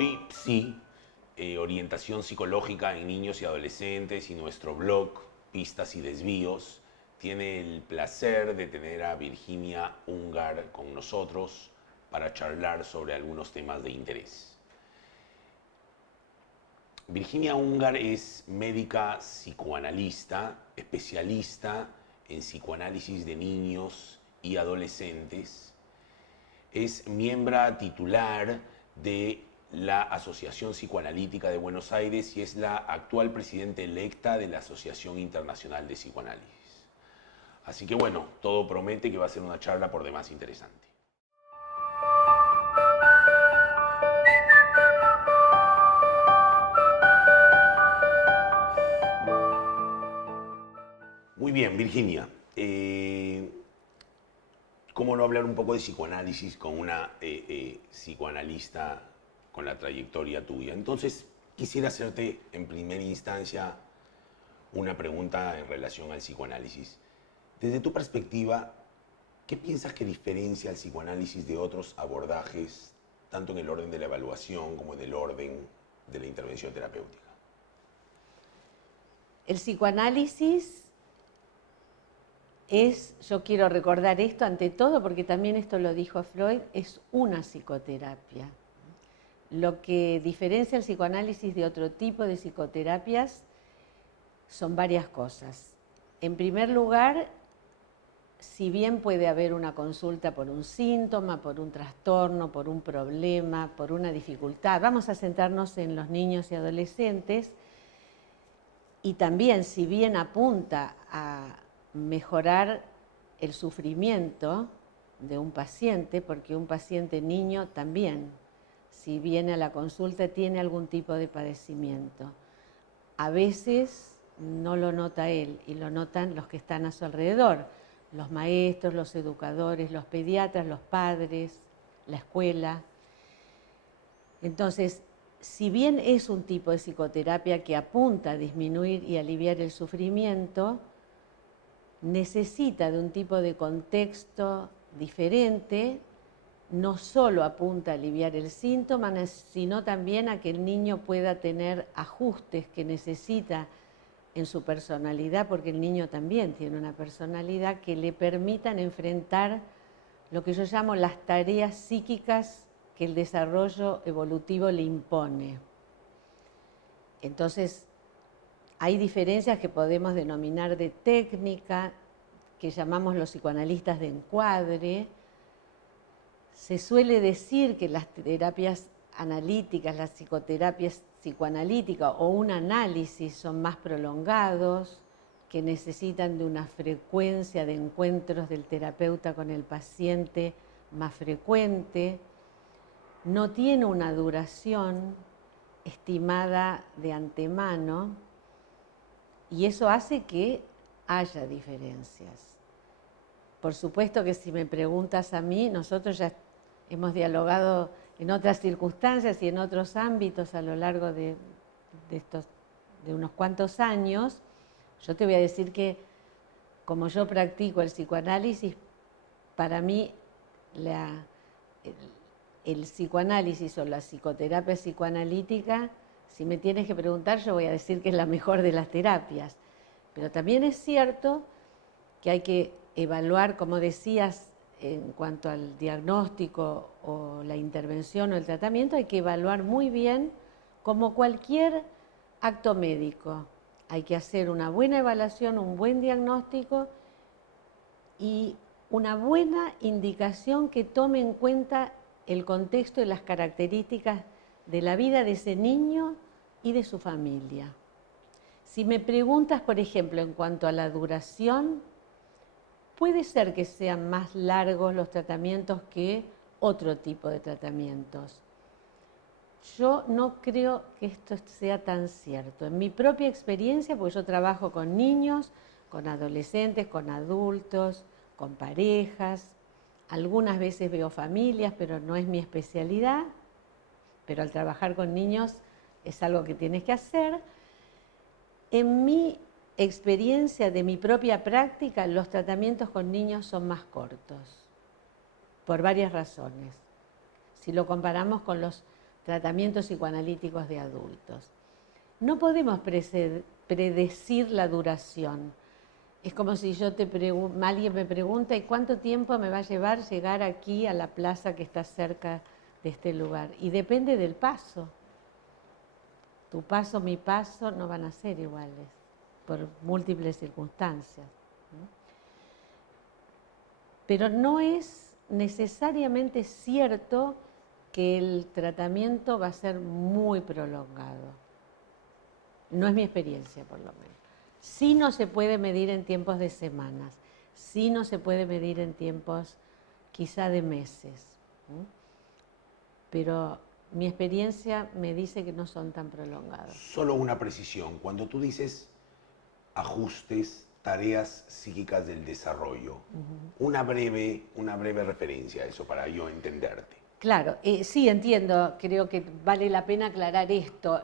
Freud, sí, orientación psicológica en niños y adolescentes y nuestro blog, Pistas y Desvíos, tiene el placer de tener a Virginia Ungar con nosotros para charlar sobre algunos temas de interés. Virginia Ungar es médica psicoanalista, especialista en psicoanálisis de niños y adolescentes. Es miembro titular de la Asociación Psicoanalítica de Buenos Aires y es la actual presidenta electa de la Asociación Internacional de Psicoanálisis. Así que bueno, todo promete que va a ser una charla por demás interesante. Muy bien, Virginia. ¿Cómo no hablar un poco de psicoanálisis con una psicoanalista con la trayectoria tuya? Entonces, quisiera hacerte en primera instancia una pregunta en relación al psicoanálisis. Desde tu perspectiva, ¿qué piensas que diferencia el psicoanálisis de otros abordajes, tanto en el orden de la evaluación como en el orden de la intervención terapéutica? El psicoanálisis es, yo quiero recordar esto ante todo, porque también esto lo dijo Freud, es una psicoterapia. Lo que diferencia el psicoanálisis de otro tipo de psicoterapias son varias cosas. En primer lugar, si bien puede haber una consulta por un síntoma, por un trastorno, por un problema, por una dificultad, vamos a centrarnos en los niños y adolescentes, y también si bien apunta a mejorar el sufrimiento de un paciente, porque un paciente niño también, si viene a la consulta, tiene algún tipo de padecimiento. A veces no lo nota él y lo notan los que están a su alrededor, los maestros, los educadores, los pediatras, los padres, la escuela. Entonces, si bien es un tipo de psicoterapia que apunta a disminuir y aliviar el sufrimiento, necesita de un tipo de contexto diferente, no solo apunta a aliviar el síntoma, sino también a que el niño pueda tener ajustes que necesita en su personalidad, porque el niño también tiene una personalidad, que le permitan enfrentar lo que yo llamo las tareas psíquicas que el desarrollo evolutivo le impone. Entonces, hay diferencias que podemos denominar de técnica, que llamamos los psicoanalistas de encuadre. Se suele decir que las terapias analíticas, las psicoterapias psicoanalíticas o un análisis son más prolongados, que necesitan de una frecuencia de encuentros del terapeuta con el paciente más frecuente. No tiene una duración estimada de antemano y eso hace que haya diferencias. Por supuesto que si me preguntas a mí, nosotros ya hemos dialogado en otras circunstancias y en otros ámbitos a lo largo de unos cuantos años. Yo te voy a decir que como yo practico el psicoanálisis, para mí el psicoanálisis o la psicoterapia psicoanalítica, si me tienes que preguntar, yo voy a decir que es la mejor de las terapias. Pero también es cierto que hay que evaluar, como decías, en cuanto al diagnóstico o la intervención o el tratamiento, hay que evaluar muy bien, como cualquier acto médico. Hay que hacer una buena evaluación, un buen diagnóstico y una buena indicación que tome en cuenta el contexto y las características de la vida de ese niño y de su familia. Si me preguntas, por ejemplo, en cuanto a la duración, puede ser que sean más largos los tratamientos que otro tipo de tratamientos. Yo no creo que esto sea tan cierto. En mi propia experiencia, porque yo trabajo con niños, con adolescentes, con adultos, con parejas, algunas veces veo familias, pero no es mi especialidad, pero al trabajar con niños es algo que tienes que hacer. En mi experiencia de mi propia práctica, los tratamientos con niños son más cortos, por varias razones. Si lo comparamos con los tratamientos psicoanalíticos de adultos. No podemos predecir la duración. Es como si alguien me pregunta, ¿y cuánto tiempo me va a llevar llegar aquí a la plaza que está cerca de este lugar? Y depende del paso. Tu paso, mi paso, no van a ser iguales, por múltiples circunstancias. Pero no es necesariamente cierto que el tratamiento va a ser muy prolongado. No es mi experiencia, por lo menos. Sí no se puede medir en tiempos de semanas, sí no se puede medir en tiempos quizá de meses, pero mi experiencia me dice que no son tan prolongados. Solo una precisión, cuando tú dices ajustes, tareas psíquicas del desarrollo, una breve referencia a eso para yo entenderte. Claro, sí entiendo, creo que vale la pena aclarar esto.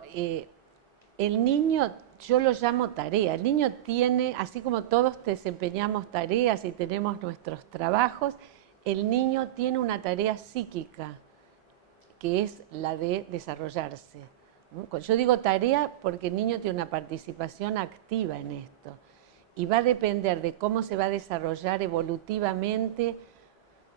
El niño, yo lo llamo tarea, el niño tiene, así como todos desempeñamos tareas y tenemos nuestros trabajos, el niño tiene una tarea psíquica, que es la de desarrollarse. Yo digo tarea porque el niño tiene una participación activa en esto y va a depender de cómo se va a desarrollar evolutivamente,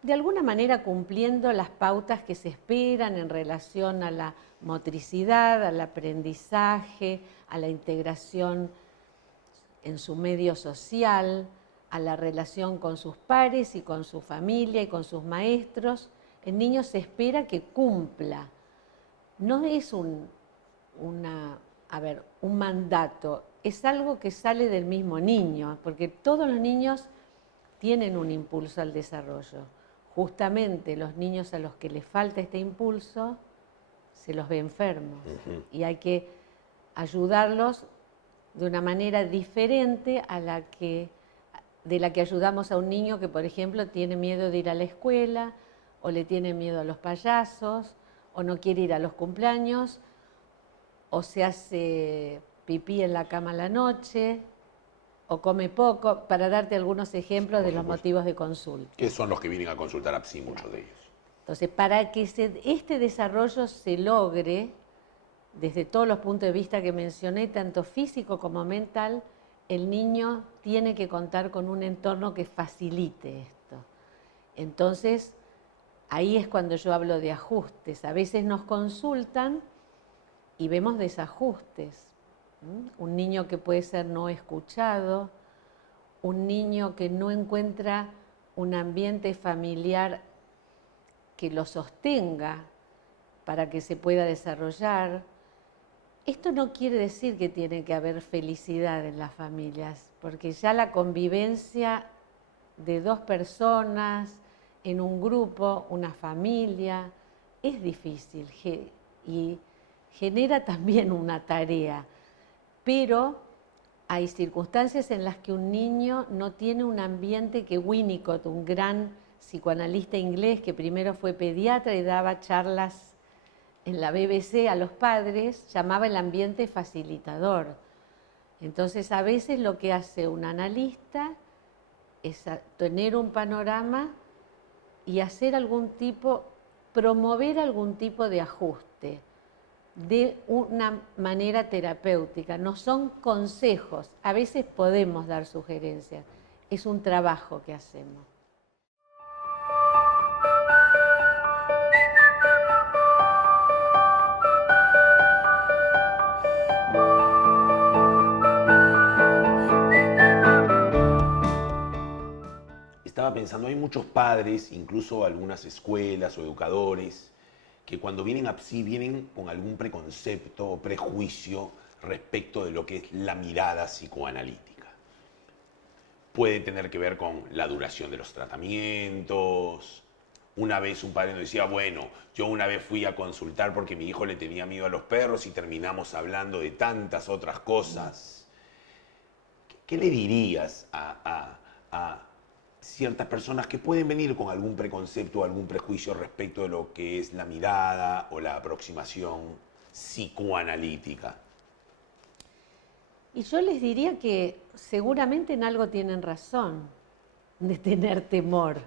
de alguna manera cumpliendo las pautas que se esperan en relación a la motricidad, al aprendizaje, a la integración en su medio social, a la relación con sus pares y con su familia y con sus maestros. El niño se espera que cumpla. No es un mandato, es algo que sale del mismo niño, porque todos los niños tienen un impulso al desarrollo. Justamente los niños a los que les falta este impulso se los ve enfermos y hay que ayudarlos de una manera diferente de la que ayudamos a un niño que, por ejemplo, tiene miedo de ir a la escuela o le tiene miedo a los payasos o no quiere ir a los cumpleaños o se hace pipí en la cama a la noche o come poco, para darte algunos ejemplos de los motivos de consulta. Que son los que vienen a consultar a PSI, muchos de ellos. Entonces, para que este desarrollo se logre, desde todos los puntos de vista que mencioné, tanto físico como mental, el niño tiene que contar con un entorno que facilite esto. Entonces, ahí es cuando yo hablo de ajustes. A veces nos consultan y vemos desajustes. Un niño que puede ser no escuchado, un niño que no encuentra un ambiente familiar que lo sostenga para que se pueda desarrollar. Esto no quiere decir que tiene que haber felicidad en las familias, porque ya la convivencia de dos personas en un grupo, una familia, es difícil y genera también una tarea. Pero hay circunstancias en las que un niño no tiene un ambiente que Winnicott, un gran psicoanalista inglés que primero fue pediatra y daba charlas en la BBC a los padres, llamaba el ambiente facilitador. Entonces, a veces lo que hace un analista es tener un panorama y promover algún tipo de ajuste de una manera terapéutica. No son consejos, a veces podemos dar sugerencias, es un trabajo que hacemos. Estaba pensando, hay muchos padres, incluso algunas escuelas o educadores, que cuando vienen a PSI vienen con algún preconcepto o prejuicio respecto de lo que es la mirada psicoanalítica. Puede tener que ver con la duración de los tratamientos. Una vez un padre nos decía, bueno, yo una vez fui a consultar porque mi hijo le tenía miedo a los perros y terminamos hablando de tantas otras cosas. ¿Qué le dirías a ciertas personas que pueden venir con algún preconcepto o algún prejuicio respecto de lo que es la mirada o la aproximación psicoanalítica? Y yo les diría que seguramente en algo tienen razón de tener temor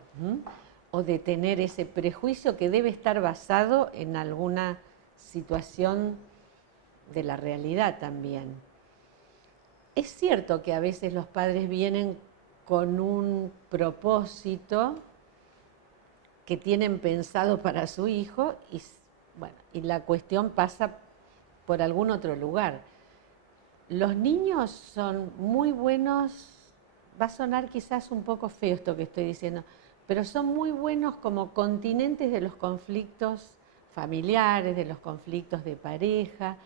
o de tener ese prejuicio que debe estar basado en alguna situación de la realidad también. Es cierto que a veces los padres vienen con un propósito que tienen pensado para su hijo y, bueno, y la cuestión pasa por algún otro lugar. Los niños son muy buenos, va a sonar quizás un poco feo esto que estoy diciendo, pero son muy buenos como continentes de los conflictos familiares, de los conflictos de pareja.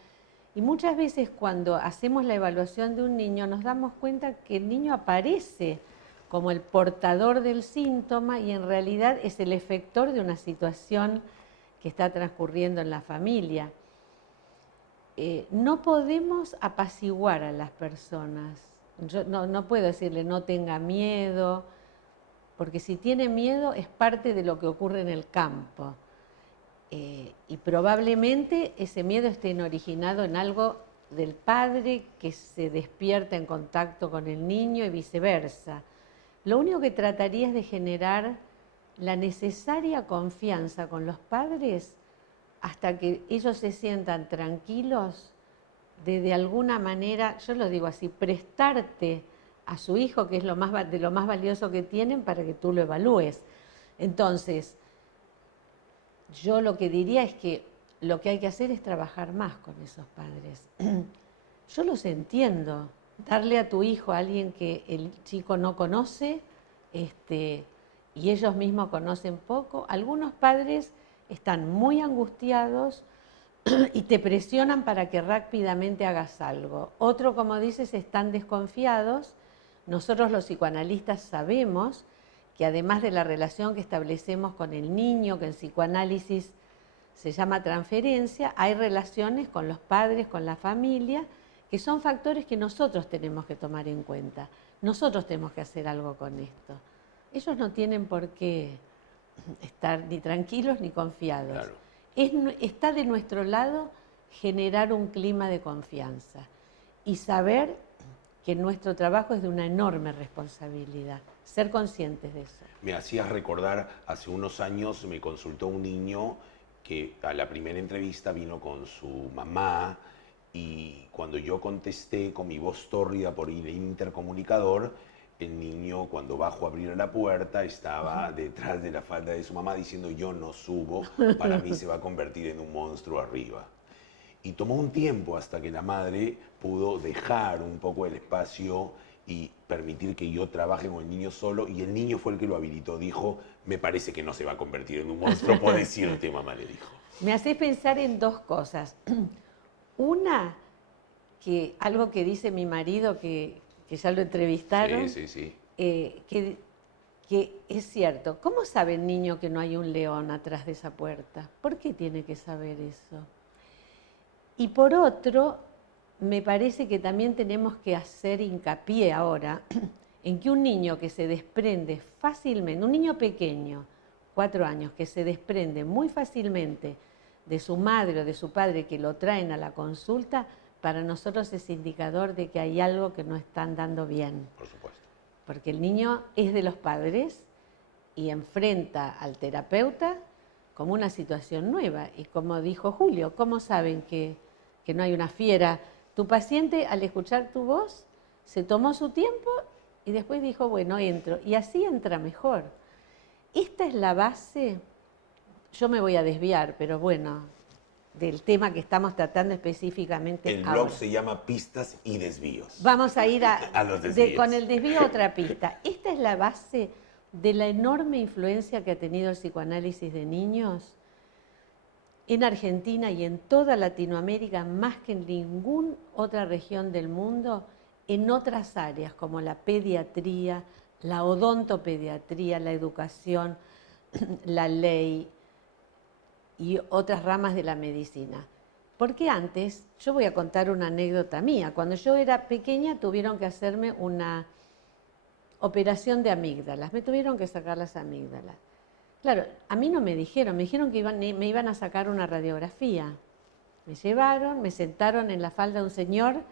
Y muchas veces cuando hacemos la evaluación de un niño nos damos cuenta que el niño aparece como el portador del síntoma y en realidad es el efector de una situación que está transcurriendo en la familia. No podemos apaciguar a las personas. Yo no puedo decirle no tenga miedo, porque si tiene miedo es parte de lo que ocurre en el campo. Y probablemente ese miedo esté originado en algo del padre que se despierta en contacto con el niño y viceversa. Lo único que trataría es de generar la necesaria confianza con los padres hasta que ellos se sientan tranquilos de alguna manera, yo lo digo así, prestarte a su hijo, que es de lo más valioso que tienen, para que tú lo evalúes. Entonces, yo lo que diría es que lo que hay que hacer es trabajar más con esos padres. Yo los entiendo. Darle a tu hijo a alguien que el chico no conoce, y ellos mismos conocen poco. Algunos padres están muy angustiados y te presionan para que rápidamente hagas algo. Otros, como dices, están desconfiados. Nosotros los psicoanalistas sabemos que además de la relación que establecemos con el niño, que en psicoanálisis se llama transferencia, hay relaciones con los padres, con la familia, que son factores que nosotros tenemos que tomar en cuenta. Nosotros tenemos que hacer algo con esto. Ellos no tienen por qué estar ni tranquilos ni confiados. Claro. Está de nuestro lado generar un clima de confianza y saber que nuestro trabajo es de una enorme responsabilidad, ser conscientes de eso. Me hacías recordar, hace unos años me consultó un niño que a la primera entrevista vino con su mamá y cuando yo contesté con mi voz tórrida por el intercomunicador, el niño cuando bajo a abrir la puerta estaba detrás de la falda de su mamá diciendo yo no subo, para mí se va a convertir en un monstruo arriba. Y tomó un tiempo hasta que la madre pudo dejar un poco el espacio y permitir que yo trabaje con el niño solo, y el niño fue el que lo habilitó. Dijo, me parece que no se va a convertir en un monstruo, puedes irte, mamá, le dijo. Me hace pensar en dos cosas. Una, que algo que dice mi marido, que ya lo entrevistaron, Sí. Que es cierto. ¿Cómo sabe el niño que no hay un león atrás de esa puerta? ¿Por qué tiene que saber eso? Y por otro, me parece que también tenemos que hacer hincapié ahora en que un niño que se desprende fácilmente, un niño pequeño, 4 años, que se desprende muy fácilmente de su madre o de su padre que lo traen a la consulta, para nosotros es indicador de que hay algo que no están dando bien. Por supuesto. Porque el niño es de los padres y enfrenta al terapeuta como una situación nueva. Y como dijo Julio, ¿cómo saben que no hay una fiera? Tu paciente, al escuchar tu voz, se tomó su tiempo y después dijo, bueno, entro. Y así entra mejor. Esta es la base, yo me voy a desviar, pero bueno, del tema que estamos tratando específicamente El ahora. blog se llama Pistas y Desvíos. Vamos a ir a los desvíos. con el desvío a otra pista. Esta es la base de la enorme influencia que ha tenido el psicoanálisis de niños en Argentina y en toda Latinoamérica, más que en ninguna otra región del mundo, en otras áreas como la pediatría, la odontopediatría, la educación, la ley y otras ramas de la medicina. Porque antes, yo voy a contar una anécdota mía, cuando yo era pequeña tuvieron que hacerme una operación de amígdalas, me tuvieron que sacar las amígdalas. Claro, a mí no me dijeron que me iban a sacar una radiografía. Me llevaron, me sentaron en la falda de un señor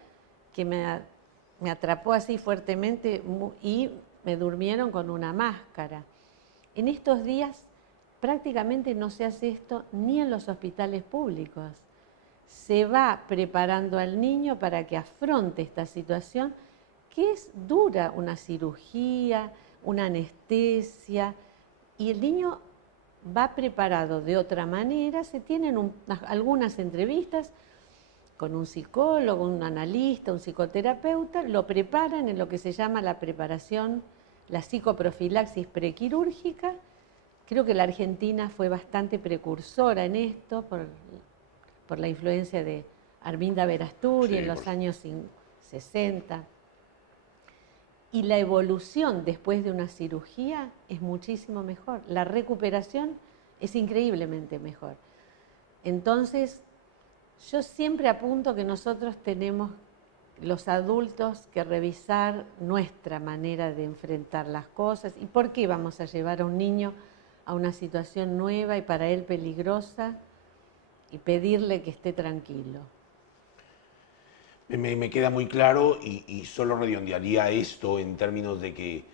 que me atrapó así fuertemente y me durmieron con una máscara. En estos días prácticamente no se hace esto ni en los hospitales públicos. se va preparando al niño para que afronte esta situación, que es dura, una cirugía, una anestesia, y el niño va preparado de otra manera. Se tienen algunas entrevistas con un psicólogo, un analista, un psicoterapeuta, lo preparan en lo que se llama la preparación, la psicoprofilaxis prequirúrgica. Creo que la Argentina fue bastante precursora en esto por la influencia de Arminda Verasturi en los años 60. Y la evolución después de una cirugía es muchísimo mejor. La recuperación es increíblemente mejor. Entonces, yo siempre apunto que nosotros tenemos, los adultos, que revisar nuestra manera de enfrentar las cosas y por qué vamos a llevar a un niño a una situación nueva y para él peligrosa y pedirle que esté tranquilo. Me queda muy claro y solo redondearía esto en términos de que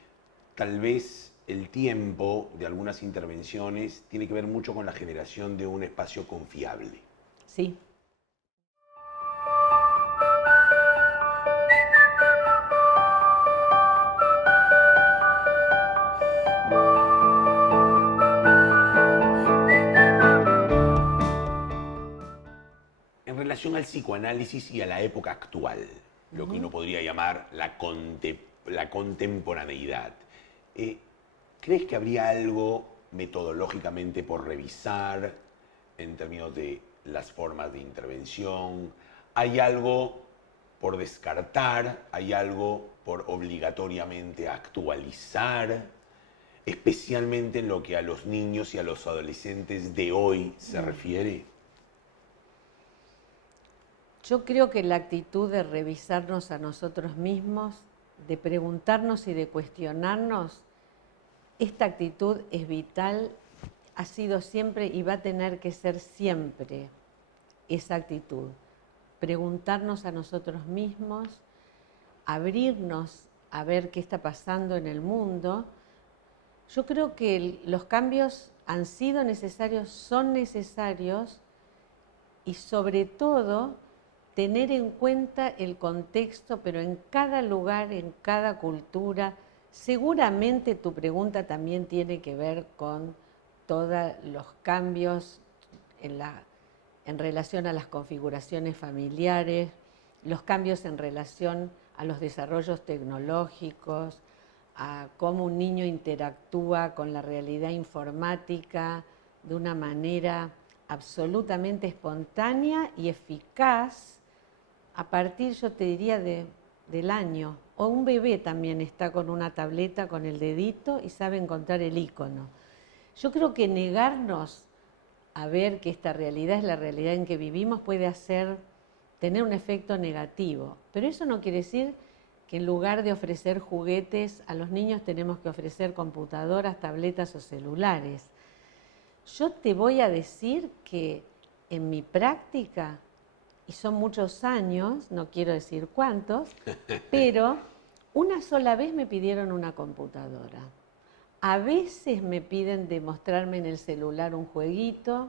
tal vez el tiempo de algunas intervenciones tiene que ver mucho con la generación de un espacio confiable. Sí. En relación al psicoanálisis y a la época actual, lo que uno podría llamar la contemporaneidad, ¿crees que habría algo metodológicamente por revisar en términos de las formas de intervención? ¿Hay algo por descartar? ¿Hay algo por obligatoriamente actualizar? Especialmente en lo que a los niños y a los adolescentes de hoy se refiere. Yo creo que la actitud de revisarnos a nosotros mismos, de preguntarnos y de cuestionarnos, esta actitud es vital, ha sido siempre y va a tener que ser siempre esa actitud. Preguntarnos a nosotros mismos, abrirnos a ver qué está pasando en el mundo. Yo creo que los cambios han sido necesarios, son necesarios y sobre todo tener en cuenta el contexto, pero en cada lugar, en cada cultura. Seguramente tu pregunta también tiene que ver con todos los cambios en relación a las configuraciones familiares, los cambios en relación a los desarrollos tecnológicos, a cómo un niño interactúa con la realidad informática de una manera absolutamente espontánea y eficaz a partir, yo te diría, del año. O un bebé también está con una tableta, con el dedito y sabe encontrar el icono. Yo creo que negarnos a ver que esta realidad es la realidad en que vivimos puede tener un efecto negativo. Pero eso no quiere decir que en lugar de ofrecer juguetes a los niños tenemos que ofrecer computadoras, tabletas o celulares. Yo te voy a decir que en mi práctica, y son muchos años, no quiero decir cuántos, pero una sola vez me pidieron una computadora. A veces me piden demostrarme en el celular un jueguito,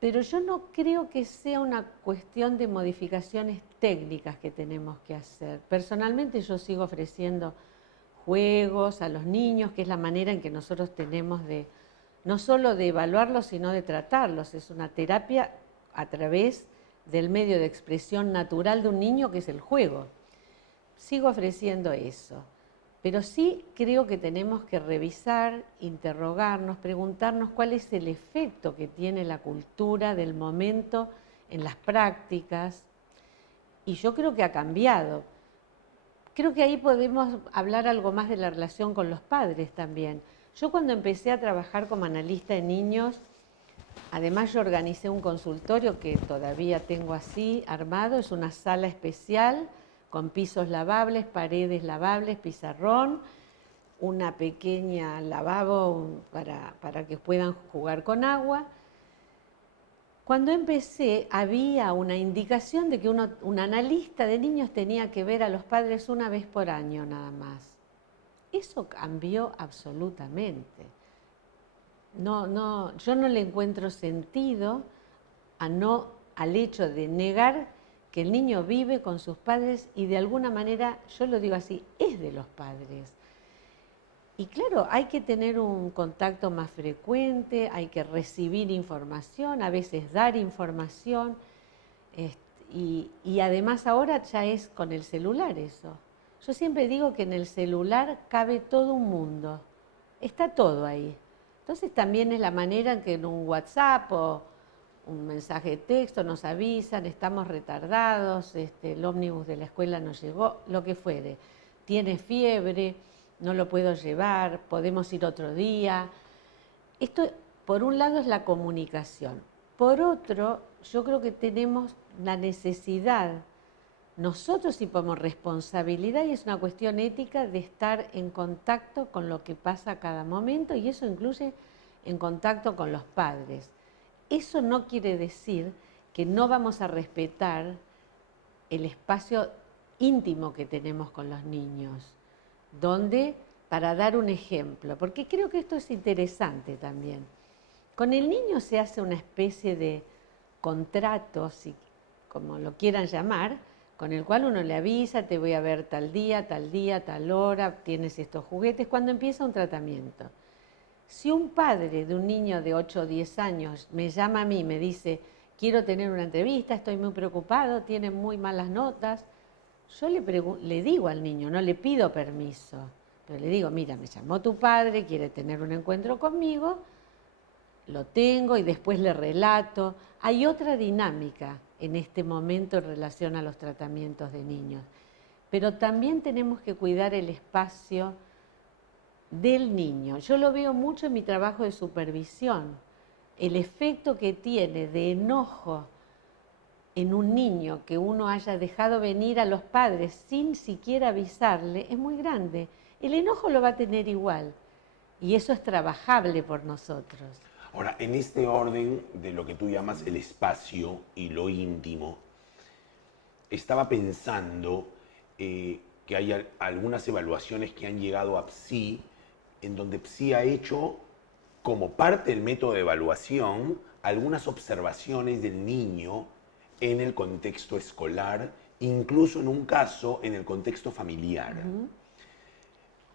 pero yo no creo que sea una cuestión de modificaciones técnicas que tenemos que hacer. Personalmente yo sigo ofreciendo juegos a los niños, que es la manera en que nosotros tenemos no solo de evaluarlos, sino de tratarlos. Es una terapia a través del medio de expresión natural de un niño, que es el juego. Sigo ofreciendo eso, pero sí creo que tenemos que revisar, interrogarnos, preguntarnos cuál es el efecto que tiene la cultura del momento en las prácticas. Y yo creo que ha cambiado. Creo que ahí podemos hablar algo más de la relación con los padres también. Yo cuando empecé a trabajar como analista de niños, además yo organicé un consultorio que todavía tengo así armado, es una sala especial con pisos lavables, paredes lavables, pizarrón, una pequeña lavabo para que puedan jugar con agua. Cuando empecé había una indicación de que un analista de niños tenía que ver a los padres una vez por año nada más. Eso cambió absolutamente. yo no le encuentro sentido al hecho de negar que el niño vive con sus padres y de alguna manera, yo lo digo así, es de los padres. Y claro, hay que tener un contacto más frecuente, hay que recibir información, a veces dar información, y además ahora ya es con el celular eso. Yo siempre digo que en el celular cabe todo un mundo, está todo ahí. Entonces también es la manera en que en un WhatsApp o un mensaje de texto nos avisan, estamos retardados, el ómnibus de la escuela no llegó, lo que fuere. Tiene fiebre, no lo puedo llevar, podemos ir otro día. Esto, por un lado, es la comunicación. Por otro, yo creo que tenemos la necesidad, nosotros y como responsabilidad, y es una cuestión ética, de estar en contacto con lo que pasa a cada momento, y eso incluye en contacto con los padres. Eso no quiere decir que no vamos a respetar el espacio íntimo que tenemos con los niños, donde, para dar un ejemplo, porque creo que esto es interesante también, con el niño se hace una especie de contrato, si, como lo quieran llamar, con el cual uno le avisa, te voy a ver tal día, tal hora, tienes estos juguetes, cuando empieza un tratamiento. Si un padre de un niño de 8 o 10 años me llama a mí y me dice, quiero tener una entrevista, estoy muy preocupado, tiene muy malas notas, yo le digo al niño, no le pido permiso, pero le digo, mira, me llamó tu padre, quiere tener un encuentro conmigo, lo tengo y después le relato. Hay otra dinámica en este momento en relación a los tratamientos de niños, pero también tenemos que cuidar el espacio del niño. Yo lo veo mucho en mi trabajo de supervisión. El efecto que tiene de enojo en un niño que uno haya dejado venir a los padres sin siquiera avisarle es muy grande. El enojo lo va a tener igual y eso es trabajable por nosotros. Ahora, en este orden de lo que tú llamas el espacio y lo íntimo, estaba pensando que hay algunas evaluaciones que han llegado a PSI, en donde PSI ha hecho, como parte del método de evaluación, algunas observaciones del niño en el contexto escolar, incluso en un caso en el contexto familiar,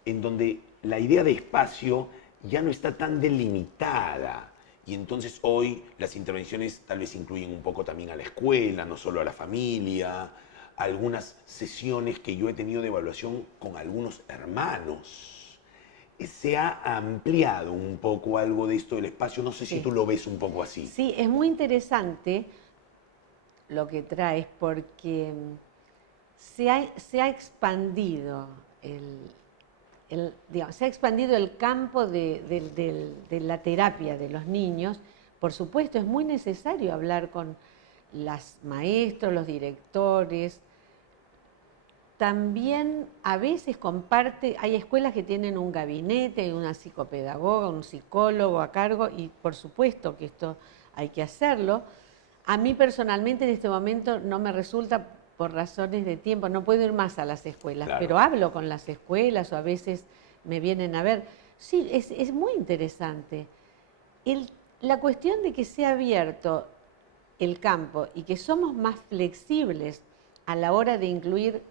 en donde la idea de espacio ya no está tan delimitada. Y entonces hoy las intervenciones tal vez incluyen un poco también a la escuela, no solo a la familia, algunas sesiones que yo he tenido de evaluación con algunos hermanos. Se ha ampliado un poco algo de esto del espacio, no sé si tú lo ves un poco así. Sí, es muy interesante lo que traes porque se ha expandido se ha expandido el campo de la terapia de los niños. Por supuesto, es muy necesario hablar con los maestros, los directores. También a veces hay escuelas que tienen un gabinete, hay una psicopedagoga, un psicólogo a cargo, y por supuesto que esto hay que hacerlo. A mí personalmente en este momento no me resulta, por razones de tiempo, no puedo ir más a las escuelas, Claro. Pero hablo con las escuelas o a veces me vienen a ver. Sí, es muy interesante. La cuestión de que sea abierto el campo y que somos más flexibles a la hora de incluir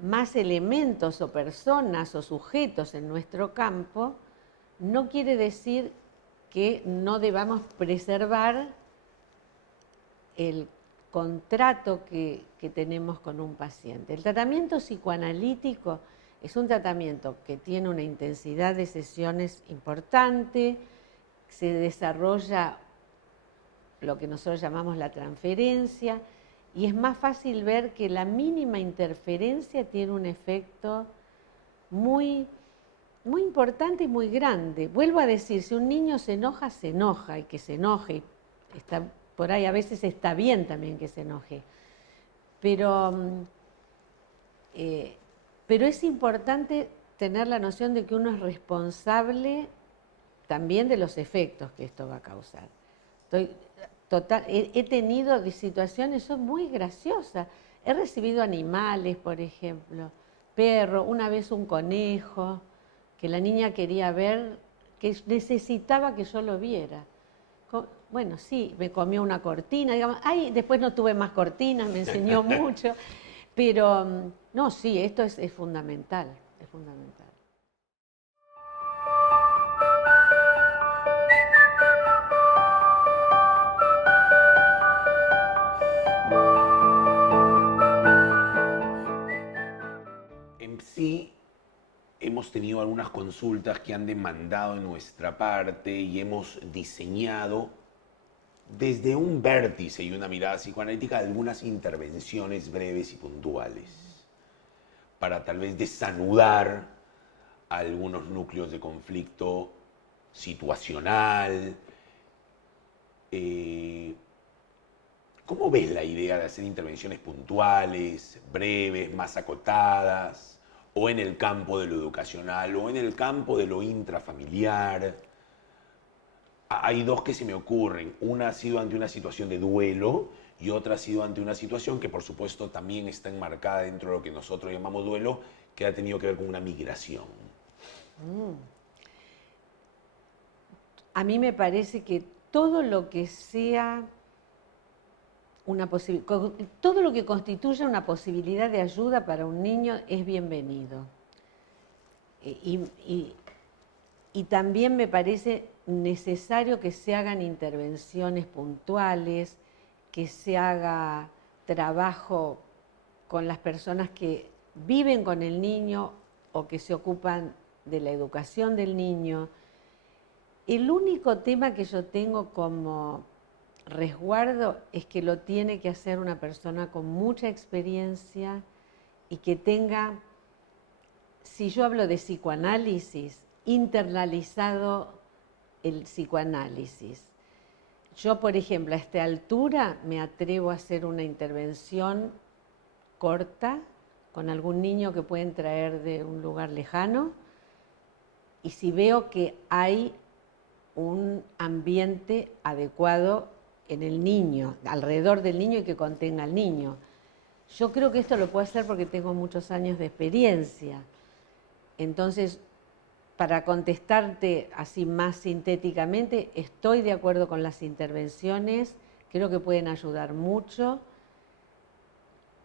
más elementos o personas o sujetos en nuestro campo, no quiere decir que no debamos preservar el contrato que tenemos con un paciente. El tratamiento psicoanalítico es un tratamiento que tiene una intensidad de sesiones importante, se desarrolla lo que nosotros llamamos la transferencia, y es más fácil ver que la mínima interferencia tiene un efecto muy, muy importante y muy grande. Vuelvo a decir, si un niño se enoja, y que se enoje, y está por ahí a veces está bien también que se enoje, pero es importante tener la noción de que uno es responsable también de los efectos que esto va a causar. He tenido situaciones, son muy graciosas. He recibido animales, por ejemplo, perro, una vez un conejo, que la niña quería ver, que necesitaba que yo lo viera. Bueno, sí, me comió una cortina, digamos, ay, después no tuve más cortinas, me enseñó mucho, pero no, sí, esto es fundamental, es fundamental. En sí, hemos tenido algunas consultas que han demandado de nuestra parte y hemos diseñado desde un vértice y una mirada psicoanalítica algunas intervenciones breves y puntuales para tal vez desanudar algunos núcleos de conflicto situacional. ¿Cómo ves la idea de hacer intervenciones puntuales, breves, más acotadas, o en el campo de lo educacional, o en el campo de lo intrafamiliar? Hay dos que se me ocurren. Una ha sido ante una situación de duelo y otra ha sido ante una situación que por supuesto también está enmarcada dentro de lo que nosotros llamamos duelo, que ha tenido que ver con una migración. A mí me parece que todo lo que sea todo lo que constituya una posibilidad de ayuda para un niño es bienvenido. Y también me parece necesario que se hagan intervenciones puntuales, que se haga trabajo con las personas que viven con el niño o que se ocupan de la educación del niño. El único tema que yo tengo como resguardo es que lo tiene que hacer una persona con mucha experiencia y que tenga, si yo hablo de psicoanálisis, internalizado el psicoanálisis. Yo, por ejemplo, a esta altura me atrevo a hacer una intervención corta con algún niño que pueden traer de un lugar lejano, y si veo que hay un ambiente adecuado en el niño, alrededor del niño y que contenga al niño. Yo creo que esto lo puedo hacer porque tengo muchos años de experiencia. Entonces, para contestarte así más sintéticamente, estoy de acuerdo con las intervenciones, creo que pueden ayudar mucho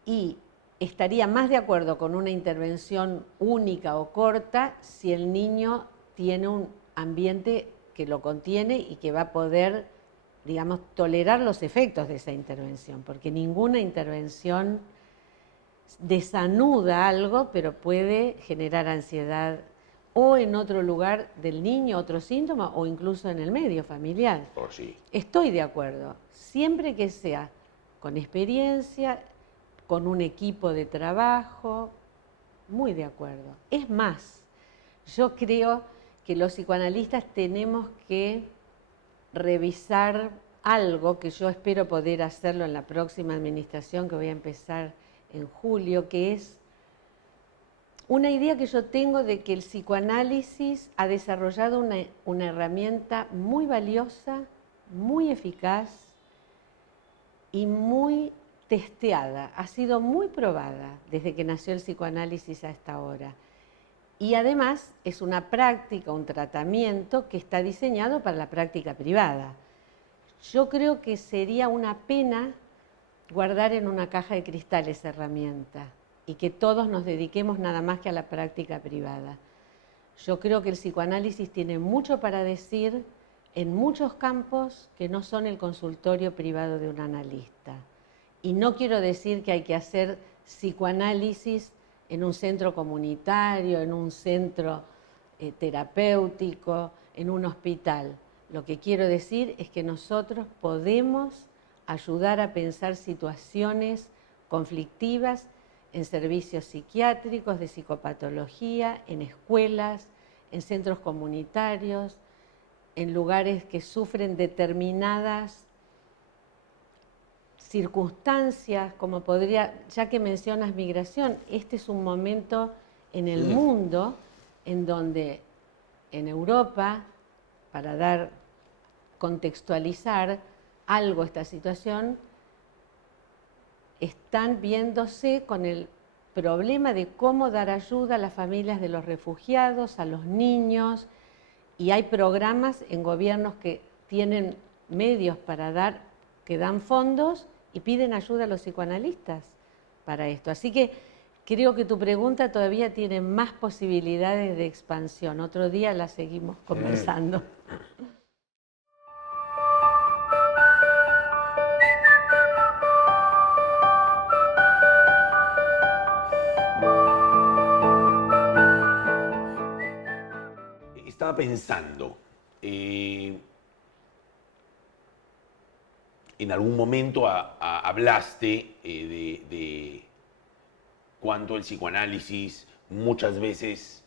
y estaría más de acuerdo con una intervención única o corta si el niño tiene un ambiente que lo contiene y que va a poder, digamos, tolerar los efectos de esa intervención, porque ninguna intervención desanuda algo, pero puede generar ansiedad o en otro lugar del niño, otro síntoma, o incluso en el medio familiar. Oh, sí. Estoy de acuerdo, siempre que sea con experiencia, con un equipo de trabajo, muy de acuerdo. Es más, yo creo que los psicoanalistas tenemos que revisar algo que yo espero poder hacerlo en la próxima administración que voy a empezar en julio, que es una idea que yo tengo de que el psicoanálisis ha desarrollado una herramienta muy valiosa, muy eficaz y muy testeada, ha sido muy probada desde que nació el psicoanálisis a esta hora. Y además es una práctica, un tratamiento que está diseñado para la práctica privada. Yo creo que sería una pena guardar en una caja de cristal esa herramienta y que todos nos dediquemos nada más que a la práctica privada. Yo creo que el psicoanálisis tiene mucho para decir en muchos campos que no son el consultorio privado de un analista. Y no quiero decir que hay que hacer psicoanálisis en un centro comunitario, en un centro terapéutico, en un hospital. Lo que quiero decir es que nosotros podemos ayudar a pensar situaciones conflictivas en servicios psiquiátricos, de psicopatología, en escuelas, en centros comunitarios, en lugares que sufren determinadas circunstancias, como podría, ya que mencionas migración, este es un momento en el mundo en donde en Europa, para contextualizar algo esta situación, están viéndose con el problema de cómo dar ayuda a las familias de los refugiados, a los niños, Y hay programas en gobiernos que tienen medios para dar, que dan fondos y piden ayuda a los psicoanalistas para esto. Así que creo que tu pregunta todavía tiene más posibilidades de expansión. Otro día la seguimos conversando. Estaba pensando, en algún momento hablaste de cuánto el psicoanálisis muchas veces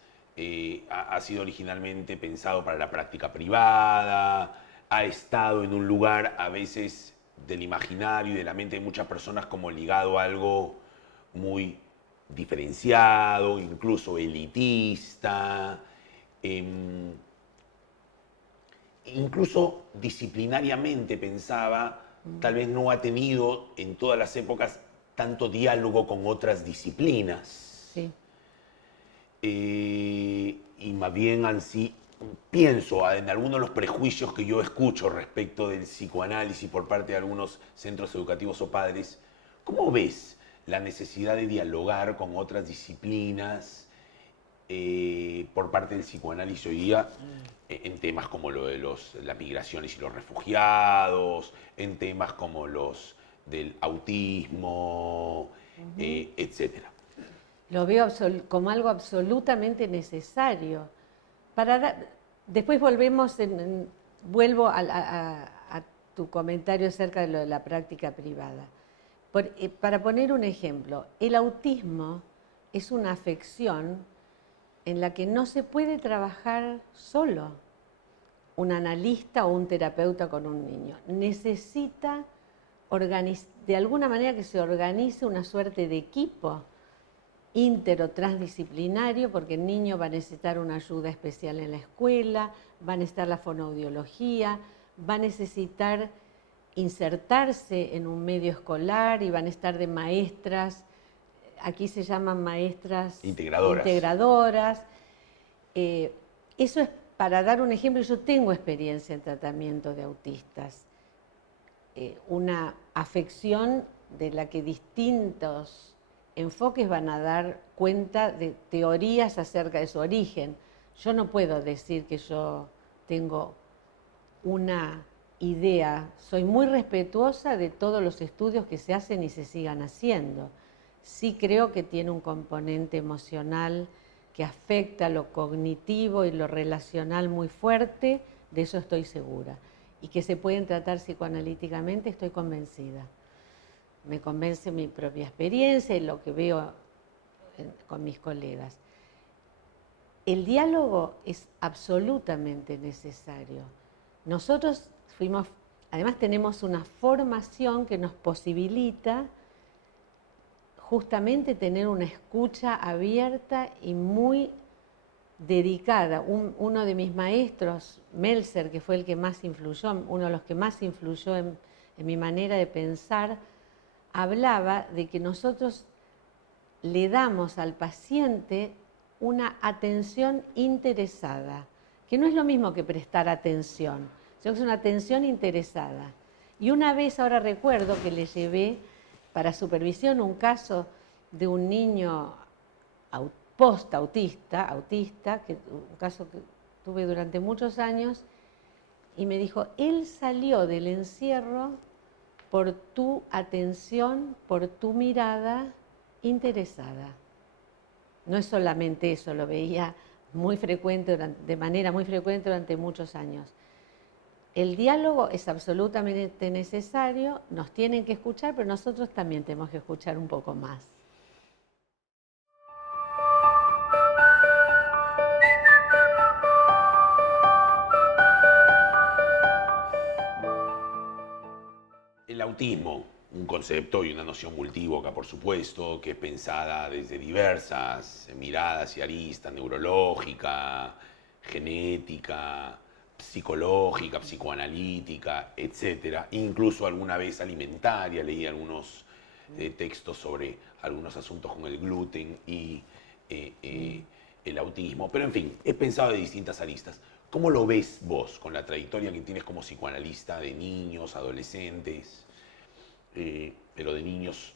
ha sido originalmente pensado para la práctica privada, ha estado en un lugar a veces del imaginario y de la mente de muchas personas como ligado a algo muy diferenciado, incluso elitista, incluso disciplinariamente pensaba, tal vez no ha tenido en todas las épocas tanto diálogo con otras disciplinas. Sí. Y más bien así, pienso en algunos de los prejuicios que yo escucho respecto del psicoanálisis por parte de algunos centros educativos o padres. ¿Cómo ves la necesidad de dialogar con otras disciplinas por parte del psicoanálisis hoy día en temas como lo de las migraciones y los refugiados, en temas como los del autismo, etcétera? Lo veo como algo absolutamente necesario. Después vuelvo a tu comentario acerca de lo de la práctica privada. Para poner un ejemplo, el autismo es una afección en la que no se puede trabajar solo un analista o un terapeuta con un niño. Necesita de alguna manera que se organice una suerte de equipo inter o transdisciplinario, porque el niño va a necesitar una ayuda especial en la escuela, va a necesitar la fonoaudiología, va a necesitar insertarse en un medio escolar y van a estar de maestras, aquí se llaman maestras integradoras. Eso es para dar un ejemplo. Yo tengo experiencia en tratamiento de autistas, una afección de la que distintos enfoques van a dar cuenta de teorías acerca de su origen. Yo no puedo decir que yo tengo una idea, soy muy respetuosa de todos los estudios que se hacen y se sigan haciendo. Sí creo que tiene un componente emocional que afecta lo cognitivo y lo relacional muy fuerte, de eso estoy segura. Y que se pueden tratar psicoanalíticamente, estoy convencida. Me convence mi propia experiencia y lo que veo con mis colegas. El diálogo es absolutamente necesario. Nosotros además tenemos una formación que nos posibilita justamente tener una escucha abierta y muy dedicada. Uno de mis maestros, Meltzer, que fue el que más influyó, uno de los que más influyó en mi manera de pensar, hablaba de que nosotros le damos al paciente una atención interesada, que no es lo mismo que prestar atención, sino que es una atención interesada. Y una vez, ahora recuerdo que le llevé para supervisión un caso de un niño post-autista, un caso que tuve durante muchos años, y me dijo, él salió del encierro por tu atención, por tu mirada interesada. No es solamente eso, lo veía muy frecuente, de manera muy frecuente durante muchos años. El diálogo es absolutamente necesario, nos tienen que escuchar, pero nosotros también tenemos que escuchar un poco más. El autismo, un concepto y una noción multívoca, por supuesto, que es pensada desde diversas miradas y aristas, neurológica, genética, psicológica, psicoanalítica, etcétera, incluso alguna vez alimentaria. Leí algunos textos sobre algunos asuntos con el gluten y el autismo, pero en fin, es pensado de distintas aristas. ¿Cómo lo ves vos con la trayectoria que tienes como psicoanalista de niños, adolescentes, pero de niños?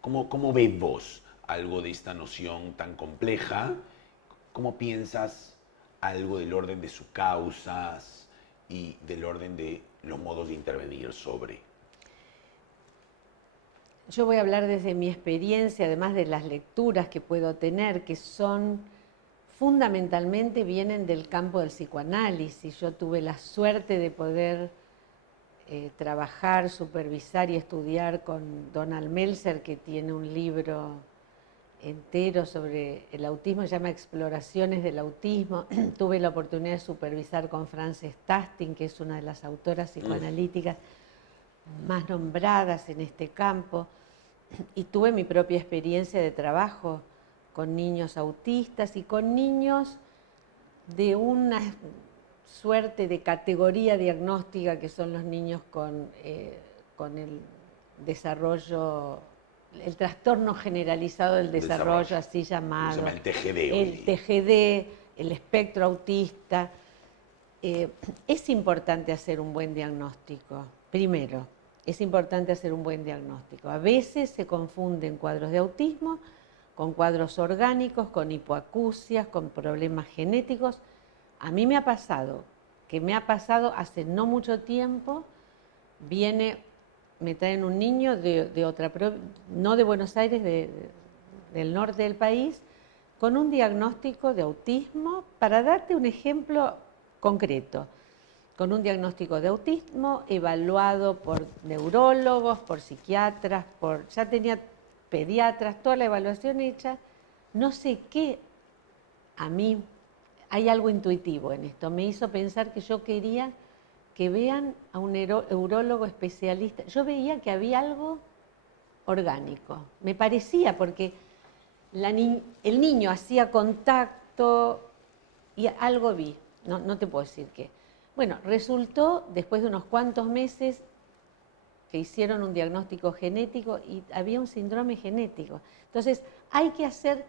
¿Cómo ves vos algo de esta noción tan compleja? ¿Cómo piensas algo del orden de sus causas y del orden de los modos de intervenir sobre? Yo voy a hablar desde mi experiencia, además de las lecturas que puedo tener, que son fundamentalmente vienen del campo del psicoanálisis. Yo tuve la suerte de poder trabajar, supervisar y estudiar con Donald Meltzer, que tiene un libro entero sobre el autismo, se llama Exploraciones del Autismo. Tuve la oportunidad de supervisar con Frances Tasting, que es una de las autoras psicoanalíticas más nombradas en este campo, y tuve mi propia experiencia de trabajo con niños autistas y con niños de una suerte de categoría diagnóstica que son los niños con el desarrollo, el trastorno generalizado del desarrollo, así llamado. Se llama el TGD. El TGD, el espectro autista. Es importante hacer un buen diagnóstico. Primero, es importante hacer un buen diagnóstico. A veces se confunden cuadros de autismo con cuadros orgánicos, con hipoacusias, con problemas genéticos. A mí me ha pasado hace no mucho tiempo, me traen un niño de otra, no de Buenos Aires, del norte del país, con un diagnóstico de autismo, para darte un ejemplo concreto, con un diagnóstico de autismo evaluado por neurólogos, por psiquiatras, ya tenía pediatras, toda la evaluación hecha. No sé qué, a mí hay algo intuitivo en esto, me hizo pensar que yo quería que vean a un neurólogo especialista. Yo veía que había algo orgánico, me parecía, porque el niño hacía contacto y algo vi, no te puedo decir qué. Bueno, resultó, después de unos cuantos meses, que hicieron un diagnóstico genético y había un síndrome genético. Entonces, hay que hacer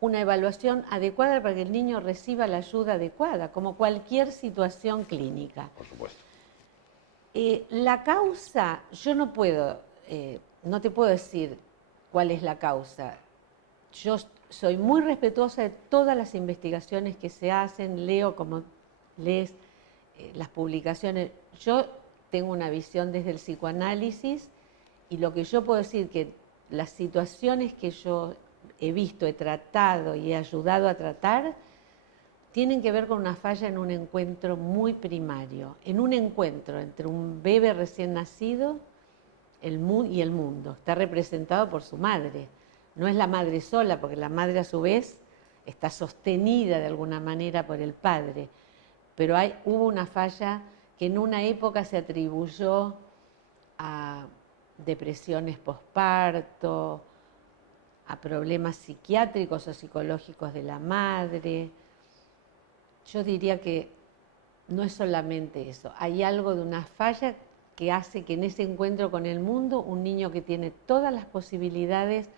una evaluación adecuada para que el niño reciba la ayuda adecuada, como cualquier situación clínica. Por supuesto. La causa, yo no te puedo decir cuál es la causa. Yo soy muy respetuosa de todas las investigaciones que se hacen, leo como lees las publicaciones. Yo tengo una visión desde el psicoanálisis y lo que yo puedo decir que las situaciones que yo he visto, he tratado y he ayudado a tratar, tienen que ver con una falla en un encuentro muy primario, en un encuentro entre un bebé recién nacido y el mundo. Está representado por su madre. No es la madre sola, porque la madre a su vez está sostenida de alguna manera por el padre. Pero hubo una falla que en una época se atribuyó a depresiones posparto, a problemas psiquiátricos o psicológicos de la madre. Yo diría que no es solamente eso, hay algo de una falla que hace que en ese encuentro con el mundo un niño que tiene todas las posibilidades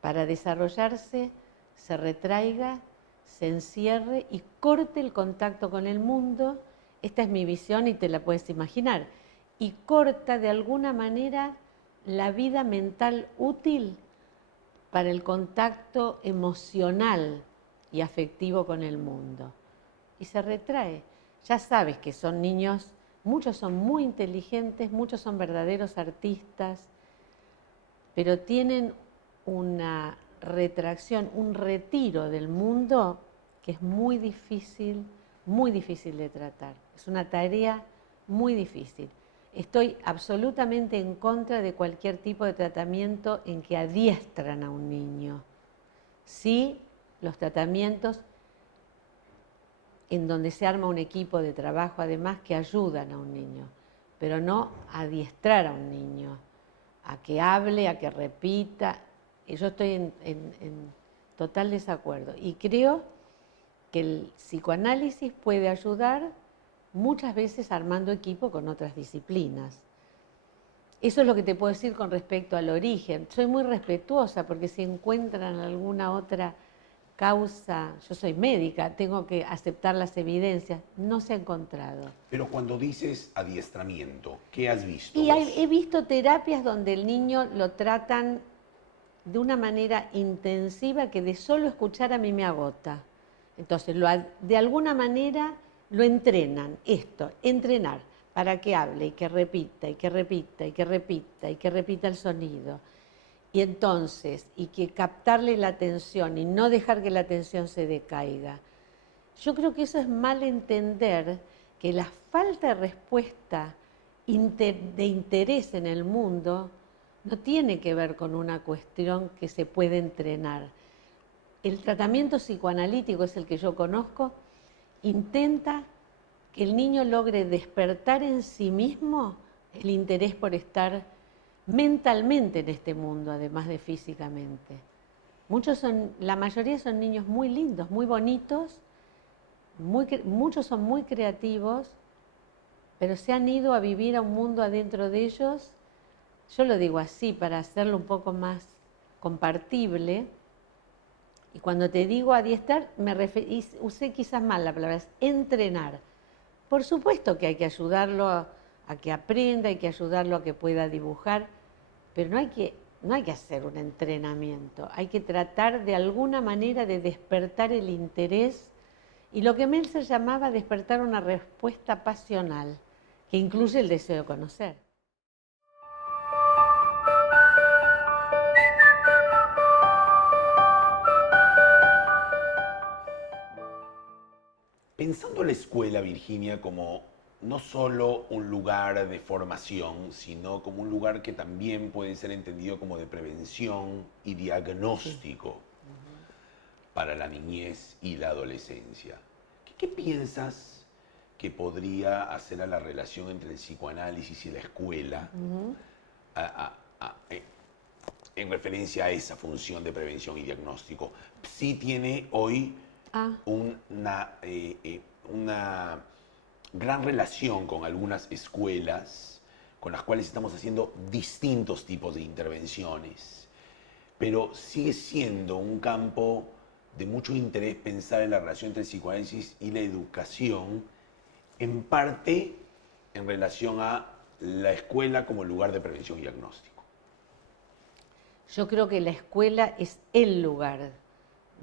para desarrollarse se retraiga, se encierre y corte el contacto con el mundo. Esta es mi visión y te la puedes imaginar. Y corta de alguna manera la vida mental útil para el contacto emocional y afectivo con el mundo. Y se retrae. Ya sabes que son niños, muchos son muy inteligentes, muchos son verdaderos artistas, pero tienen una retracción, un retiro del mundo que es muy difícil de tratar. Es una tarea muy difícil. Estoy absolutamente en contra de cualquier tipo de tratamiento en que adiestran a un niño. Sí, los tratamientos en donde se arma un equipo de trabajo además que ayudan a un niño, pero no adiestrar a un niño a que hable, a que repita. Yo estoy en total desacuerdo y creo que el psicoanálisis puede ayudar muchas veces armando equipo con otras disciplinas. Eso es lo que te puedo decir con respecto al origen. Soy muy respetuosa porque si encuentran alguna otra causa, yo soy médica, tengo que aceptar las evidencias, no se ha encontrado. Pero cuando dices adiestramiento, ¿qué has visto Y vos? he visto terapias donde el niño lo tratan de una manera intensiva que de solo escuchar a mí me agota. Entonces, de alguna manera lo entrenan, entrenar, para que hable y que repita, y que repita, y que repita, y que repita el sonido. Y entonces, y que captarle la atención y no dejar que la atención se decaiga. Yo creo que eso es mal entender que la falta de respuesta de interés en el mundo no tiene que ver con una cuestión que se puede entrenar. El tratamiento psicoanalítico, es el que yo conozco, intenta que el niño logre despertar en sí mismo el interés por estar mentalmente en este mundo, además de físicamente. La mayoría son niños muy lindos, muy bonitos, muchos son muy creativos, pero se han ido a vivir a un mundo adentro de ellos, yo lo digo así para hacerlo un poco más compartible, y cuando te digo adiestrar, usé quizás mal la palabra, es entrenar. Por supuesto que hay que ayudarlo a que aprenda, hay que ayudarlo a que pueda dibujar, pero no hay que hacer un entrenamiento, hay que tratar de alguna manera de despertar el interés y lo que Meltzer llamaba despertar una respuesta pasional, que incluye el deseo de conocer. Pensando la escuela, Virginia, como no solo un lugar de formación, sino como un lugar que también puede ser entendido como de prevención y diagnóstico para la niñez y la adolescencia. ¿Qué piensas que podría hacer a la relación entre el psicoanálisis y la escuela en referencia a esa función de prevención y diagnóstico? Sí tiene hoy una gran relación con algunas escuelas con las cuales estamos haciendo distintos tipos de intervenciones, pero sigue siendo un campo de mucho interés pensar en la relación entre el psicoanálisis y la educación, en parte en relación a la escuela como lugar de prevención y diagnóstico. Yo creo que la escuela es el lugar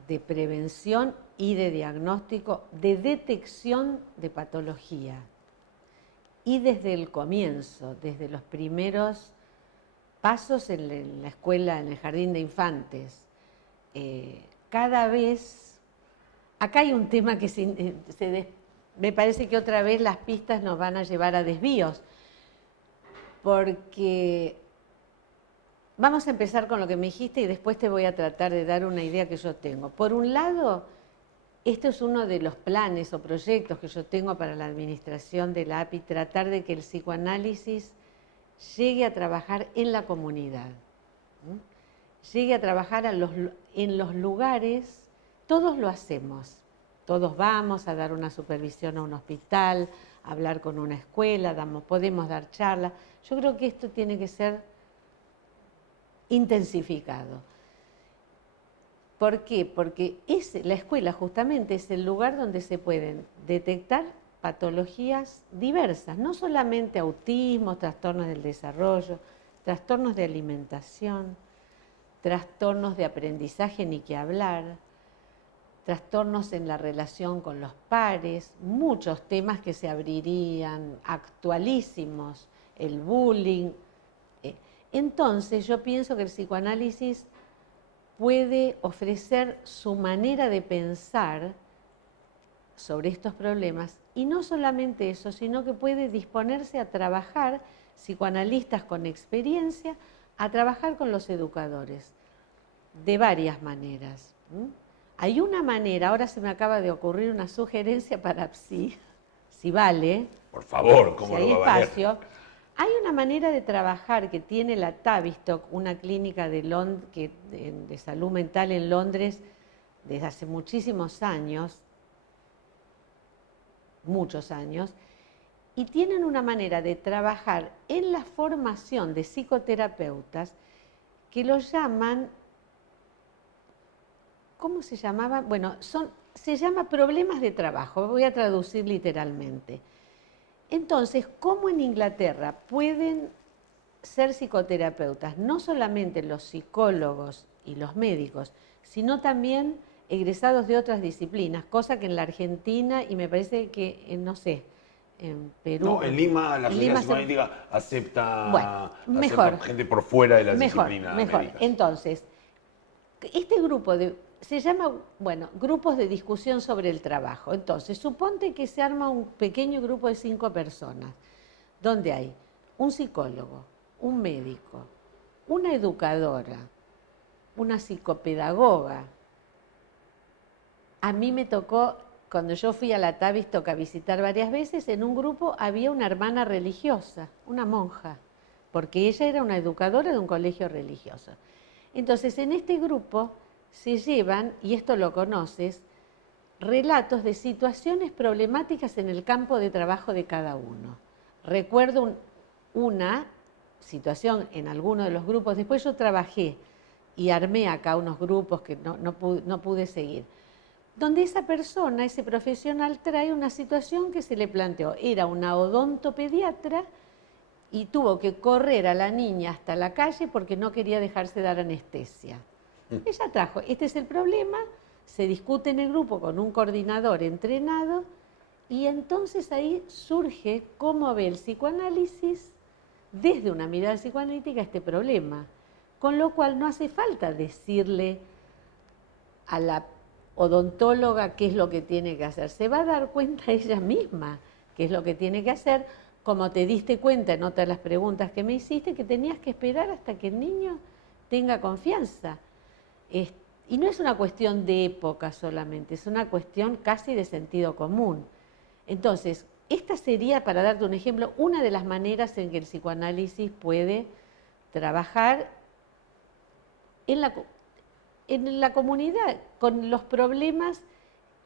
de prevención y de diagnóstico, de detección de patología. Y desde el comienzo, desde los primeros pasos en la escuela, en el jardín de infantes, cada vez, acá hay un tema que me parece que otra vez las pistas nos van a llevar a desvíos, porque vamos a empezar con lo que me dijiste y después te voy a tratar de dar una idea que yo tengo. Por un lado, esto es uno de los planes o proyectos que yo tengo para la administración de la API, tratar de que el psicoanálisis llegue a trabajar en la comunidad, llegue a trabajar en los lugares, todos lo hacemos, todos vamos a dar una supervisión a un hospital, a hablar con una escuela, podemos dar charlas. Yo creo que esto tiene que ser intensificado. ¿Por qué? Porque la escuela justamente es el lugar donde se pueden detectar patologías diversas, no solamente autismo, trastornos del desarrollo, trastornos de alimentación, trastornos de aprendizaje, ni que hablar, trastornos en la relación con los pares, muchos temas que se abrirían, actualísimos, el bullying. Entonces yo pienso que el psicoanálisis puede ofrecer su manera de pensar sobre estos problemas y no solamente eso, sino que puede disponerse a trabajar, psicoanalistas con experiencia, a trabajar con los educadores de varias maneras. Hay una manera, ahora se me acaba de ocurrir una sugerencia para si vale. Por favor, ¿cómo si hay lo va a valer? espacio. Hay una manera de trabajar que tiene la Tavistock, una clínica de salud mental en Londres desde hace muchísimos años, y tienen una manera de trabajar en la formación de psicoterapeutas que los llaman ¿cómo se llamaba? Bueno, se llama problemas de trabajo, voy a traducir literalmente. Entonces, ¿cómo en Inglaterra pueden ser psicoterapeutas no solamente los psicólogos y los médicos, sino también egresados de otras disciplinas, cosa que en la Argentina y me parece que, no sé, en Perú... No, en Lima la sociedad psicoanalítica bueno, acepta gente por fuera de las mejor. disciplinas médicas. Entonces, este grupo se llama, bueno, grupos de discusión sobre el trabajo. Entonces, suponte que se arma un pequeño grupo de 5 personas, donde hay un psicólogo, un médico, una educadora, una psicopedagoga. A mí me tocó, cuando yo fui a la Tavistock a visitar varias veces, en un grupo había una hermana religiosa, una monja, porque ella era una educadora de un colegio religioso. Entonces, en este grupo se llevan, y esto lo conoces, relatos de situaciones problemáticas en el campo de trabajo de cada uno. Recuerdo una situación en alguno de los grupos, después yo trabajé y armé acá unos grupos que no pude seguir, donde esa persona, ese profesional, trae una situación que se le planteó. Era una odontopediatra y tuvo que correr a la niña hasta la calle porque no quería dejarse dar anestesia. Ella trajo, este es el problema, se discute en el grupo con un coordinador entrenado y entonces ahí surge cómo ve el psicoanálisis desde una mirada psicoanalítica este problema, con lo cual no hace falta decirle a la odontóloga qué es lo que tiene que hacer, se va a dar cuenta ella misma qué es lo que tiene que hacer, como te diste cuenta en otras de las preguntas que me hiciste, que tenías que esperar hasta que el niño tenga confianza. Y no es una cuestión de época solamente, es una cuestión casi de sentido común. Entonces, esta sería, para darte un ejemplo, una de las maneras en que el psicoanálisis puede trabajar en la comunidad, con los problemas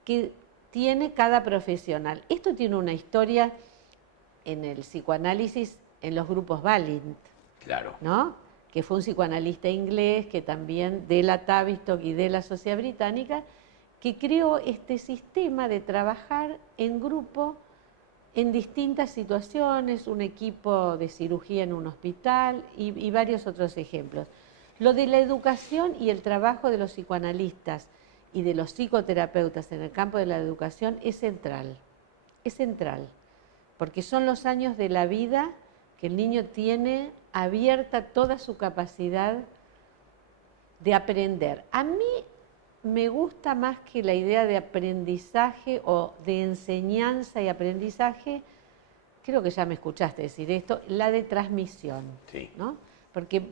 que tiene cada profesional. Esto tiene una historia en el psicoanálisis en los grupos Balint, claro, ¿no? Que fue un psicoanalista inglés que también de la Tavistock y de la Sociedad Británica, que creó este sistema de trabajar en grupo en distintas situaciones, un equipo de cirugía en un hospital y varios otros ejemplos. Lo de la educación y el trabajo de los psicoanalistas y de los psicoterapeutas en el campo de la educación es central, porque son los años de la vida que el niño tiene abierta toda su capacidad de aprender. A mí me gusta más que la idea de aprendizaje o de enseñanza y aprendizaje, creo que ya me escuchaste decir esto, la de transmisión, sí, ¿no? Porque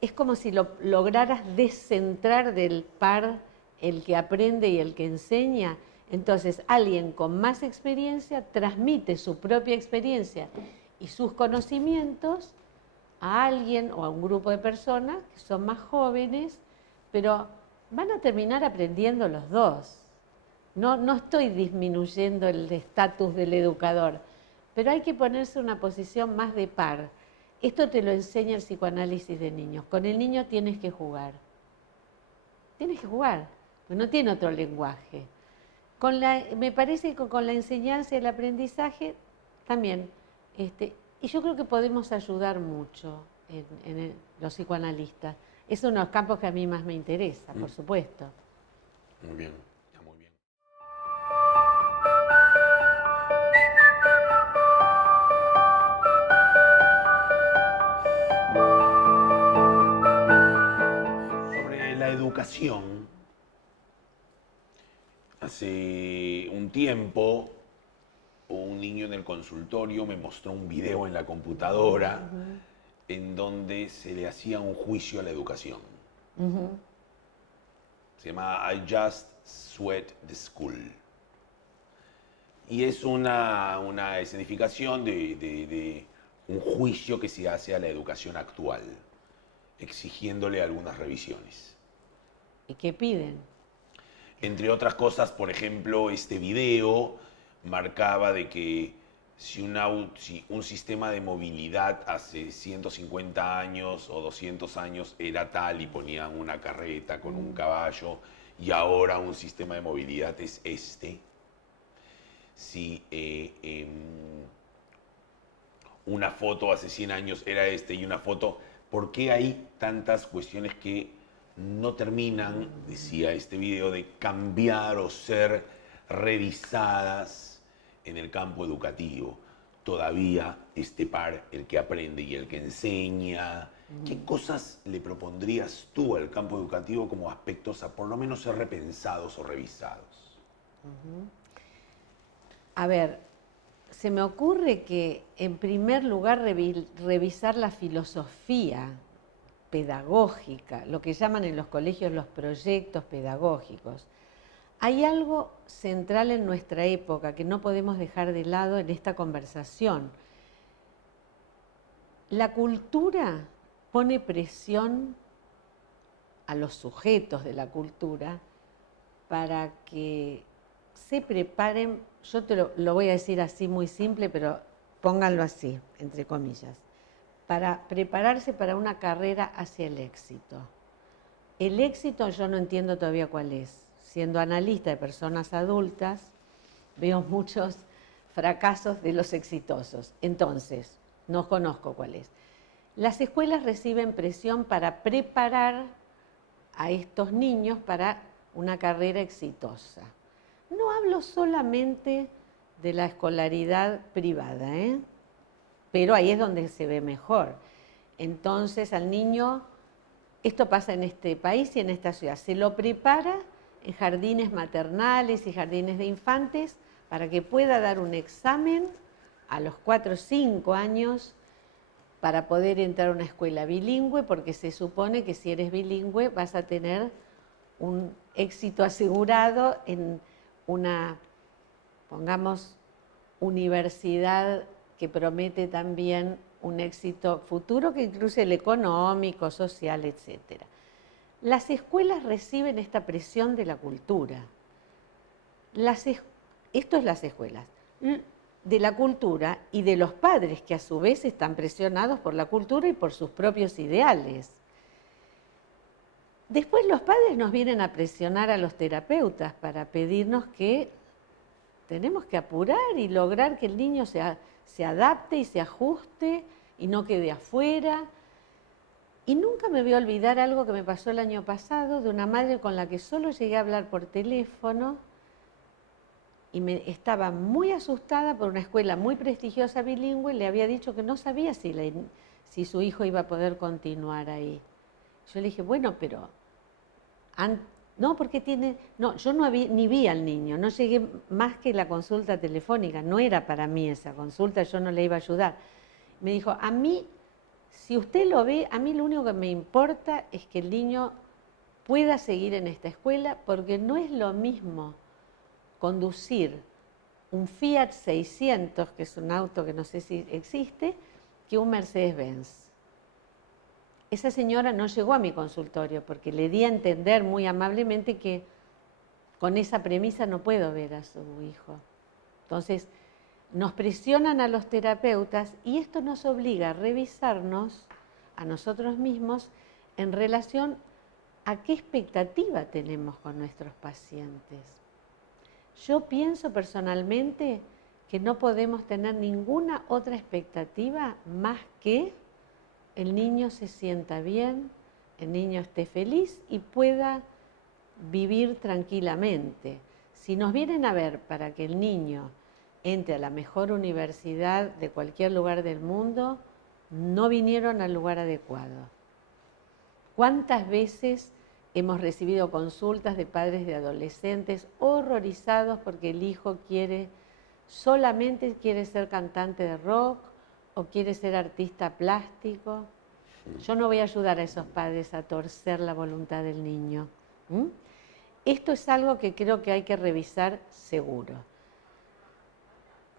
es como si lo lograras descentrar del par el que aprende y el que enseña. Entonces, alguien con más experiencia transmite su propia experiencia y sus conocimientos a alguien o a un grupo de personas que son más jóvenes, pero van a terminar aprendiendo los dos. No estoy disminuyendo el estatus del educador, pero hay que ponerse en una posición más de par. Esto te lo enseña el psicoanálisis de niños. Con el niño tienes que jugar. Tienes que jugar, pues no tiene otro lenguaje. Me parece que con la enseñanza y el aprendizaje también. Y yo creo que podemos ayudar mucho en los psicoanalistas. Es uno de los campos que a mí más me interesa, por supuesto. Muy bien, muy bien. Sobre la educación, hace un tiempo un niño en el consultorio me mostró un video en la computadora en donde se le hacía un juicio a la educación. Se llama I Just Sweat the School. Y es una escenificación de un juicio que se hace a la educación actual, exigiéndole algunas revisiones. ¿Y qué piden? Entre otras cosas, por ejemplo, este video marcaba de que si un sistema de movilidad hace 150 años o 200 años era tal y ponían una carreta con un caballo y ahora un sistema de movilidad es este, si una foto hace 100 años era este y una foto, ¿por qué hay tantas cuestiones que no terminan, decía este video, de cambiar o ser revisadas en el campo educativo? Todavía este par, el que aprende y el que enseña. ¿Qué cosas le propondrías tú al campo educativo como aspectos a por lo menos ser repensados o revisados? A ver, se me ocurre que en primer lugar revisar la filosofía pedagógica, lo que llaman en los colegios los proyectos pedagógicos. Hay algo central en nuestra época que no podemos dejar de lado en esta conversación. La cultura pone presión a los sujetos de la cultura para que se preparen, yo te lo voy a decir así muy simple, pero pónganlo así, entre comillas, para prepararse para una carrera hacia el éxito. El éxito yo no entiendo todavía cuál es. Siendo analista de personas adultas, veo muchos fracasos de los exitosos. Entonces, no conozco cuál es. Las escuelas reciben presión para preparar a estos niños para una carrera exitosa. No hablo solamente de la escolaridad privada, pero ahí es donde se ve mejor. Entonces al niño, esto pasa en este país y en esta ciudad, se lo prepara en jardines maternales y jardines de infantes para que pueda dar un examen a los 4 o 5 años para poder entrar a una escuela bilingüe, porque se supone que si eres bilingüe vas a tener un éxito asegurado en una, pongamos, universidad que promete también un éxito futuro que incluye el económico, social, etc. Las escuelas reciben esta presión de la cultura. Esto es las escuelas, de la cultura y de los padres que a su vez están presionados por la cultura y por sus propios ideales. Después los padres nos vienen a presionar a los terapeutas para pedirnos que tenemos que apurar y lograr que el niño se adapte y se ajuste y no quede afuera. Y nunca me voy a olvidar algo que me pasó el año pasado de una madre con la que solo llegué a hablar por teléfono y estaba muy asustada por una escuela muy prestigiosa bilingüe. Le había dicho que no sabía si su hijo iba a poder continuar ahí. Yo le dije, bueno, pero no, porque yo no ni vi al niño, no llegué más que la consulta telefónica, no era para mí esa consulta, yo no le iba a ayudar. Me dijo, a mí, si usted lo ve, a mí lo único que me importa es que el niño pueda seguir en esta escuela, porque no es lo mismo conducir un Fiat 600, que es un auto que no sé si existe, que un Mercedes-Benz. Esa señora no llegó a mi consultorio porque le di a entender muy amablemente que con esa premisa no puedo ver a su hijo. Entonces, nos presionan a los terapeutas y esto nos obliga a revisarnos a nosotros mismos en relación a qué expectativa tenemos con nuestros pacientes. Yo pienso personalmente que no podemos tener ninguna otra expectativa más que el niño se sienta bien, el niño esté feliz y pueda vivir tranquilamente. Si nos vienen a ver para que el niño entre a la mejor universidad de cualquier lugar del mundo, no vinieron al lugar adecuado. ¿Cuántas veces hemos recibido consultas de padres de adolescentes horrorizados porque el hijo solamente quiere ser cantante de rock o quiere ser artista plástico? Yo no voy a ayudar a esos padres a torcer la voluntad del niño. Esto es algo que creo que hay que revisar seguro.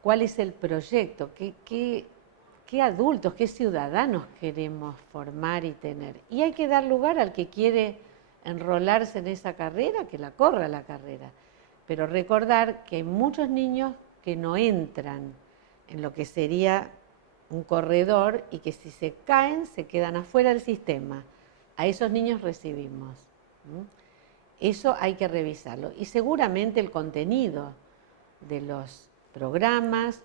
¿Cuál es el proyecto? ¿Qué adultos, qué ciudadanos queremos formar y tener? Y hay que dar lugar al que quiere enrolarse en esa carrera, que la corra la carrera. Pero recordar que hay muchos niños que no entran en lo que sería un corredor y que si se caen se quedan afuera del sistema. A esos niños recibimos. Eso hay que revisarlo. Y seguramente el contenido de los programas,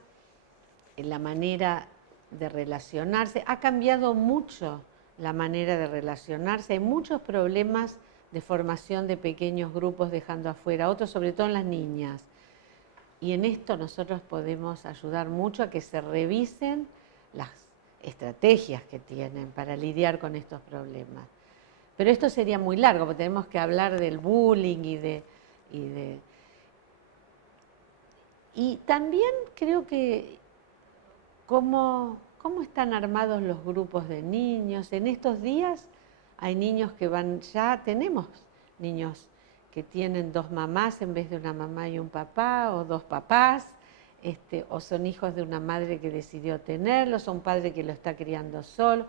la manera de relacionarse, ha cambiado mucho la manera de relacionarse. Hay muchos problemas de formación de pequeños grupos dejando afuera, otros sobre todo en las niñas. Y en esto nosotros podemos ayudar mucho a que se revisen las estrategias que tienen para lidiar con estos problemas. Pero esto sería muy largo, porque tenemos que hablar del bullying y también creo que cómo están armados los grupos de niños. En estos días hay niños que tenemos niños que tienen 2 mamás en vez de una mamá y un papá, o 2 papás, o son hijos de una madre que decidió tenerlos, o un padre que lo está criando solo.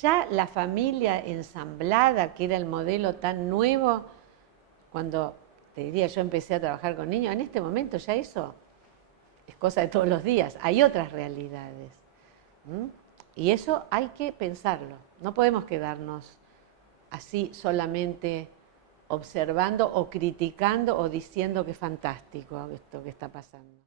Ya la familia ensamblada, que era el modelo tan nuevo, cuando, te diría, yo empecé a trabajar con niños, en este momento ya eso es cosa de todos los días, hay otras realidades. Y eso hay que pensarlo, no podemos quedarnos así solamente observando o criticando o diciendo que es fantástico esto que está pasando.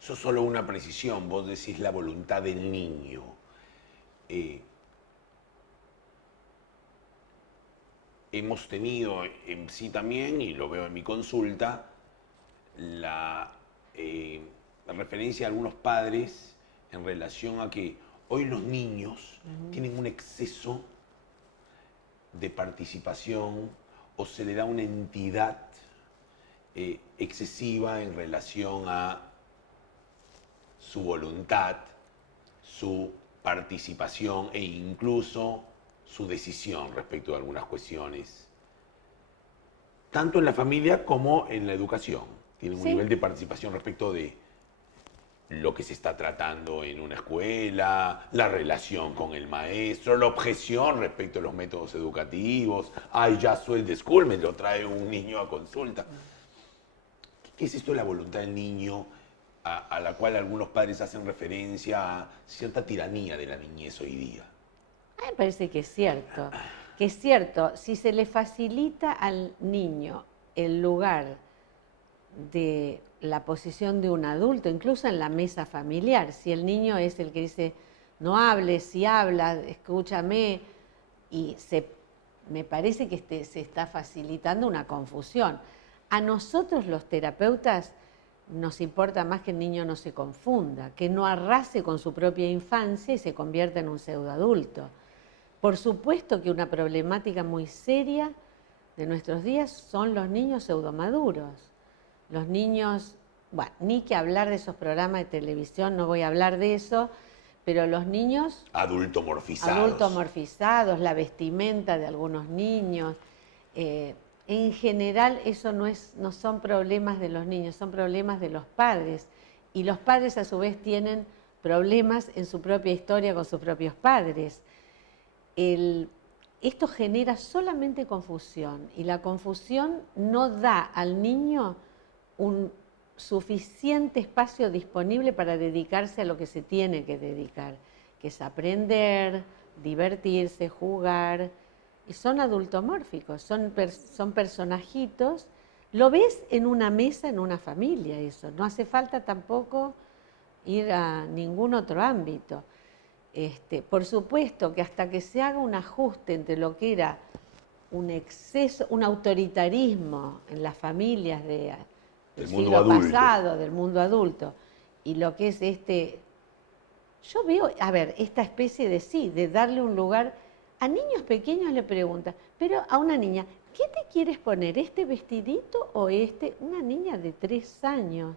Eso es solo una precisión, vos decís la voluntad del niño. Hemos tenido en sí también, y lo veo en mi consulta, la referencia a algunos padres en relación a que hoy los niños tienen un exceso de participación o se le da una entidad excesiva en relación a su voluntad, su participación e incluso su decisión respecto a algunas cuestiones, tanto en la familia como en la educación. Tienen un nivel de participación respecto de lo que se está tratando en una escuela, la relación con el maestro, la objeción respecto a los métodos educativos. Ay, ya soy de school, me lo trae un niño a consulta. ¿Qué es esto de la voluntad del niño, a la cual algunos padres hacen referencia a cierta tiranía de la niñez hoy día? A mí me parece que es cierto, si se le facilita al niño el lugar de la posición de un adulto, incluso en la mesa familiar, si el niño es el que dice, no hables, si hablas, escúchame, y me parece que se está facilitando una confusión. A nosotros los terapeutas nos importa más que el niño no se confunda, que no arrase con su propia infancia y se convierta en un pseudoadulto. Por supuesto que una problemática muy seria de nuestros días son los niños pseudomaduros. Los niños, bueno, ni que hablar de esos programas de televisión, no voy a hablar de eso, pero los niños adultomorfizados, la vestimenta de algunos niños, en general eso no son problemas de los niños, son problemas de los padres. Y los padres a su vez tienen problemas en su propia historia con sus propios padres. Esto genera solamente confusión y la confusión no da al niño un suficiente espacio disponible para dedicarse a lo que se tiene que dedicar, que es aprender, divertirse, jugar. Y son adultomórficos, son personajitos. Lo ves en una mesa, en una familia eso. No hace falta tampoco ir a ningún otro ámbito. Por supuesto que hasta que se haga un ajuste entre lo que era un exceso, un autoritarismo en las familias del siglo pasado, del mundo adulto, y lo que es yo veo, a ver, esta especie de darle un lugar. A niños pequeños le preguntan, pero a una niña, ¿qué te quieres poner, este vestidito o este? Una niña de 3 años.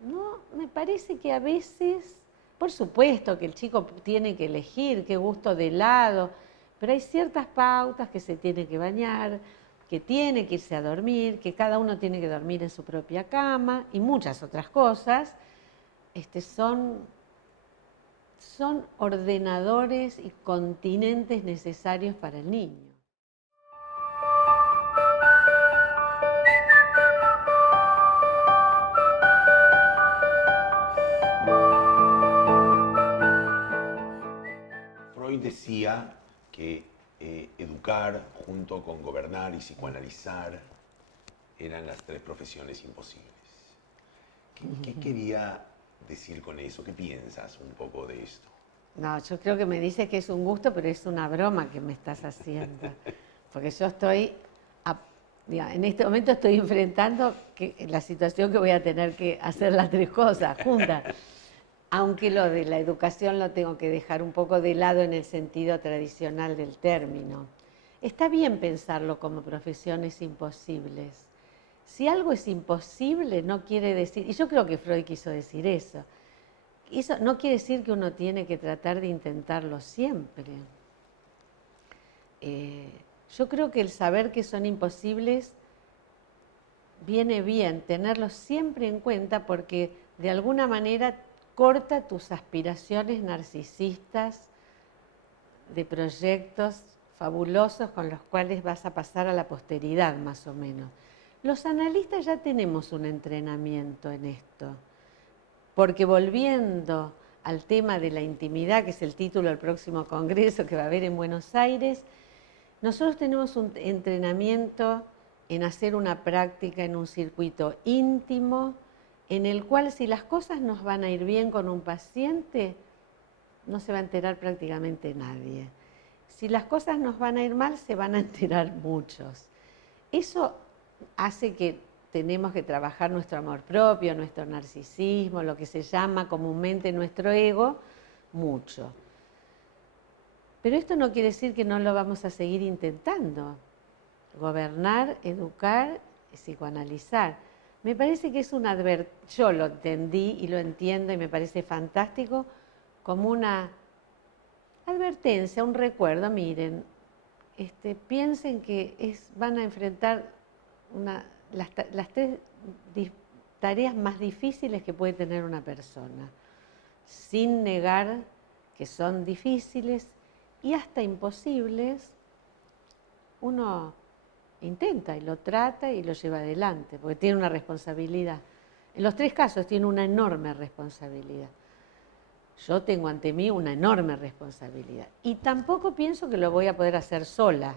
No, me parece que a veces, por supuesto que el chico tiene que elegir qué gusto de helado, pero hay ciertas pautas, que se tiene que bañar, que tiene que irse a dormir, que cada uno tiene que dormir en su propia cama y muchas otras cosas, son ordenadores y continentes necesarios para el niño. Freud decía que educar junto con gobernar y psicoanalizar eran las tres profesiones imposibles. ¿Qué quería decir con eso? ¿Qué piensas un poco de esto? No, yo creo que me dices que es un gusto, pero es una broma que me estás haciendo. Porque yo estoy, en este momento estoy enfrentando la situación que voy a tener que hacer las tres cosas juntas. Aunque lo de la educación lo tengo que dejar un poco de lado en el sentido tradicional del término. Está bien pensarlo como profesiones imposibles. Si algo es imposible, no quiere decir, y yo creo que Freud quiso decir eso no quiere decir que uno tiene que tratar de intentarlo siempre. Yo creo que el saber que son imposibles viene bien, tenerlos siempre en cuenta porque de alguna manera corta tus aspiraciones narcisistas de proyectos fabulosos con los cuales vas a pasar a la posteridad, más o menos. Los analistas ya tenemos un entrenamiento en esto, porque volviendo al tema de la intimidad, que es el título del próximo congreso que va a haber en Buenos Aires, nosotros tenemos un entrenamiento en hacer una práctica en un circuito íntimo, en el cual si las cosas nos van a ir bien con un paciente, no se va a enterar prácticamente nadie. Si las cosas nos van a ir mal, se van a enterar muchos. Eso hace que tenemos que trabajar nuestro amor propio, nuestro narcisismo, lo que se llama comúnmente nuestro ego, mucho. Pero esto no quiere decir que no lo vamos a seguir intentando. Gobernar, educar, psicoanalizar. Me parece que es yo lo entendí y lo entiendo y me parece fantástico como una advertencia, un recuerdo. Miren, piensen que van a enfrentar las tres tareas más difíciles que puede tener una persona, sin negar que son difíciles y hasta imposibles. Uno intenta y lo trata y lo lleva adelante, porque tiene una responsabilidad. En los tres casos tiene una enorme responsabilidad. Yo tengo ante mí una enorme responsabilidad. Y tampoco pienso que lo voy a poder hacer sola,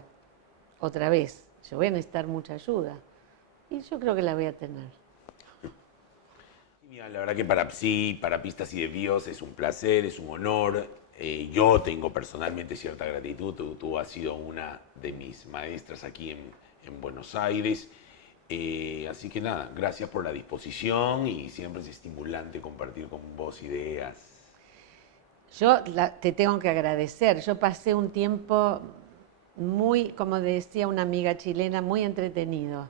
otra vez. Yo voy a necesitar mucha ayuda. Y yo creo que la voy a tener. Mira, la verdad que para Pistas y Desvíos es un placer, es un honor. Yo tengo personalmente cierta gratitud. Tú has sido una de mis maestras aquí en Buenos Aires. Así que nada, gracias por la disposición y siempre es estimulante compartir con vos ideas. Yo te tengo que agradecer. Yo pasé un tiempo muy, como decía una amiga chilena, muy entretenido.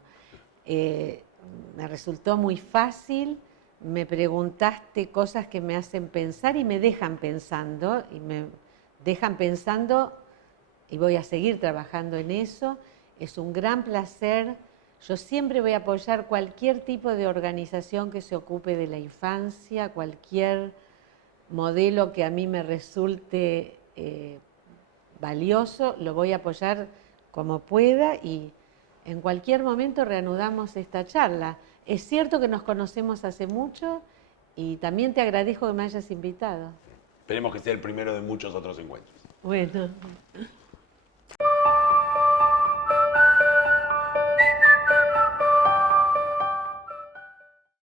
Me resultó muy fácil, me preguntaste cosas que me hacen pensar y me dejan pensando, y voy a seguir trabajando en eso. Es un gran placer. Yo siempre voy a apoyar cualquier tipo de organización que se ocupe de la infancia, cualquier modelo que a mí me resulte valioso, lo voy a apoyar como pueda y en cualquier momento reanudamos esta charla. Es cierto que nos conocemos hace mucho y también te agradezco que me hayas invitado. Esperemos que sea el primero de muchos otros encuentros. Bueno.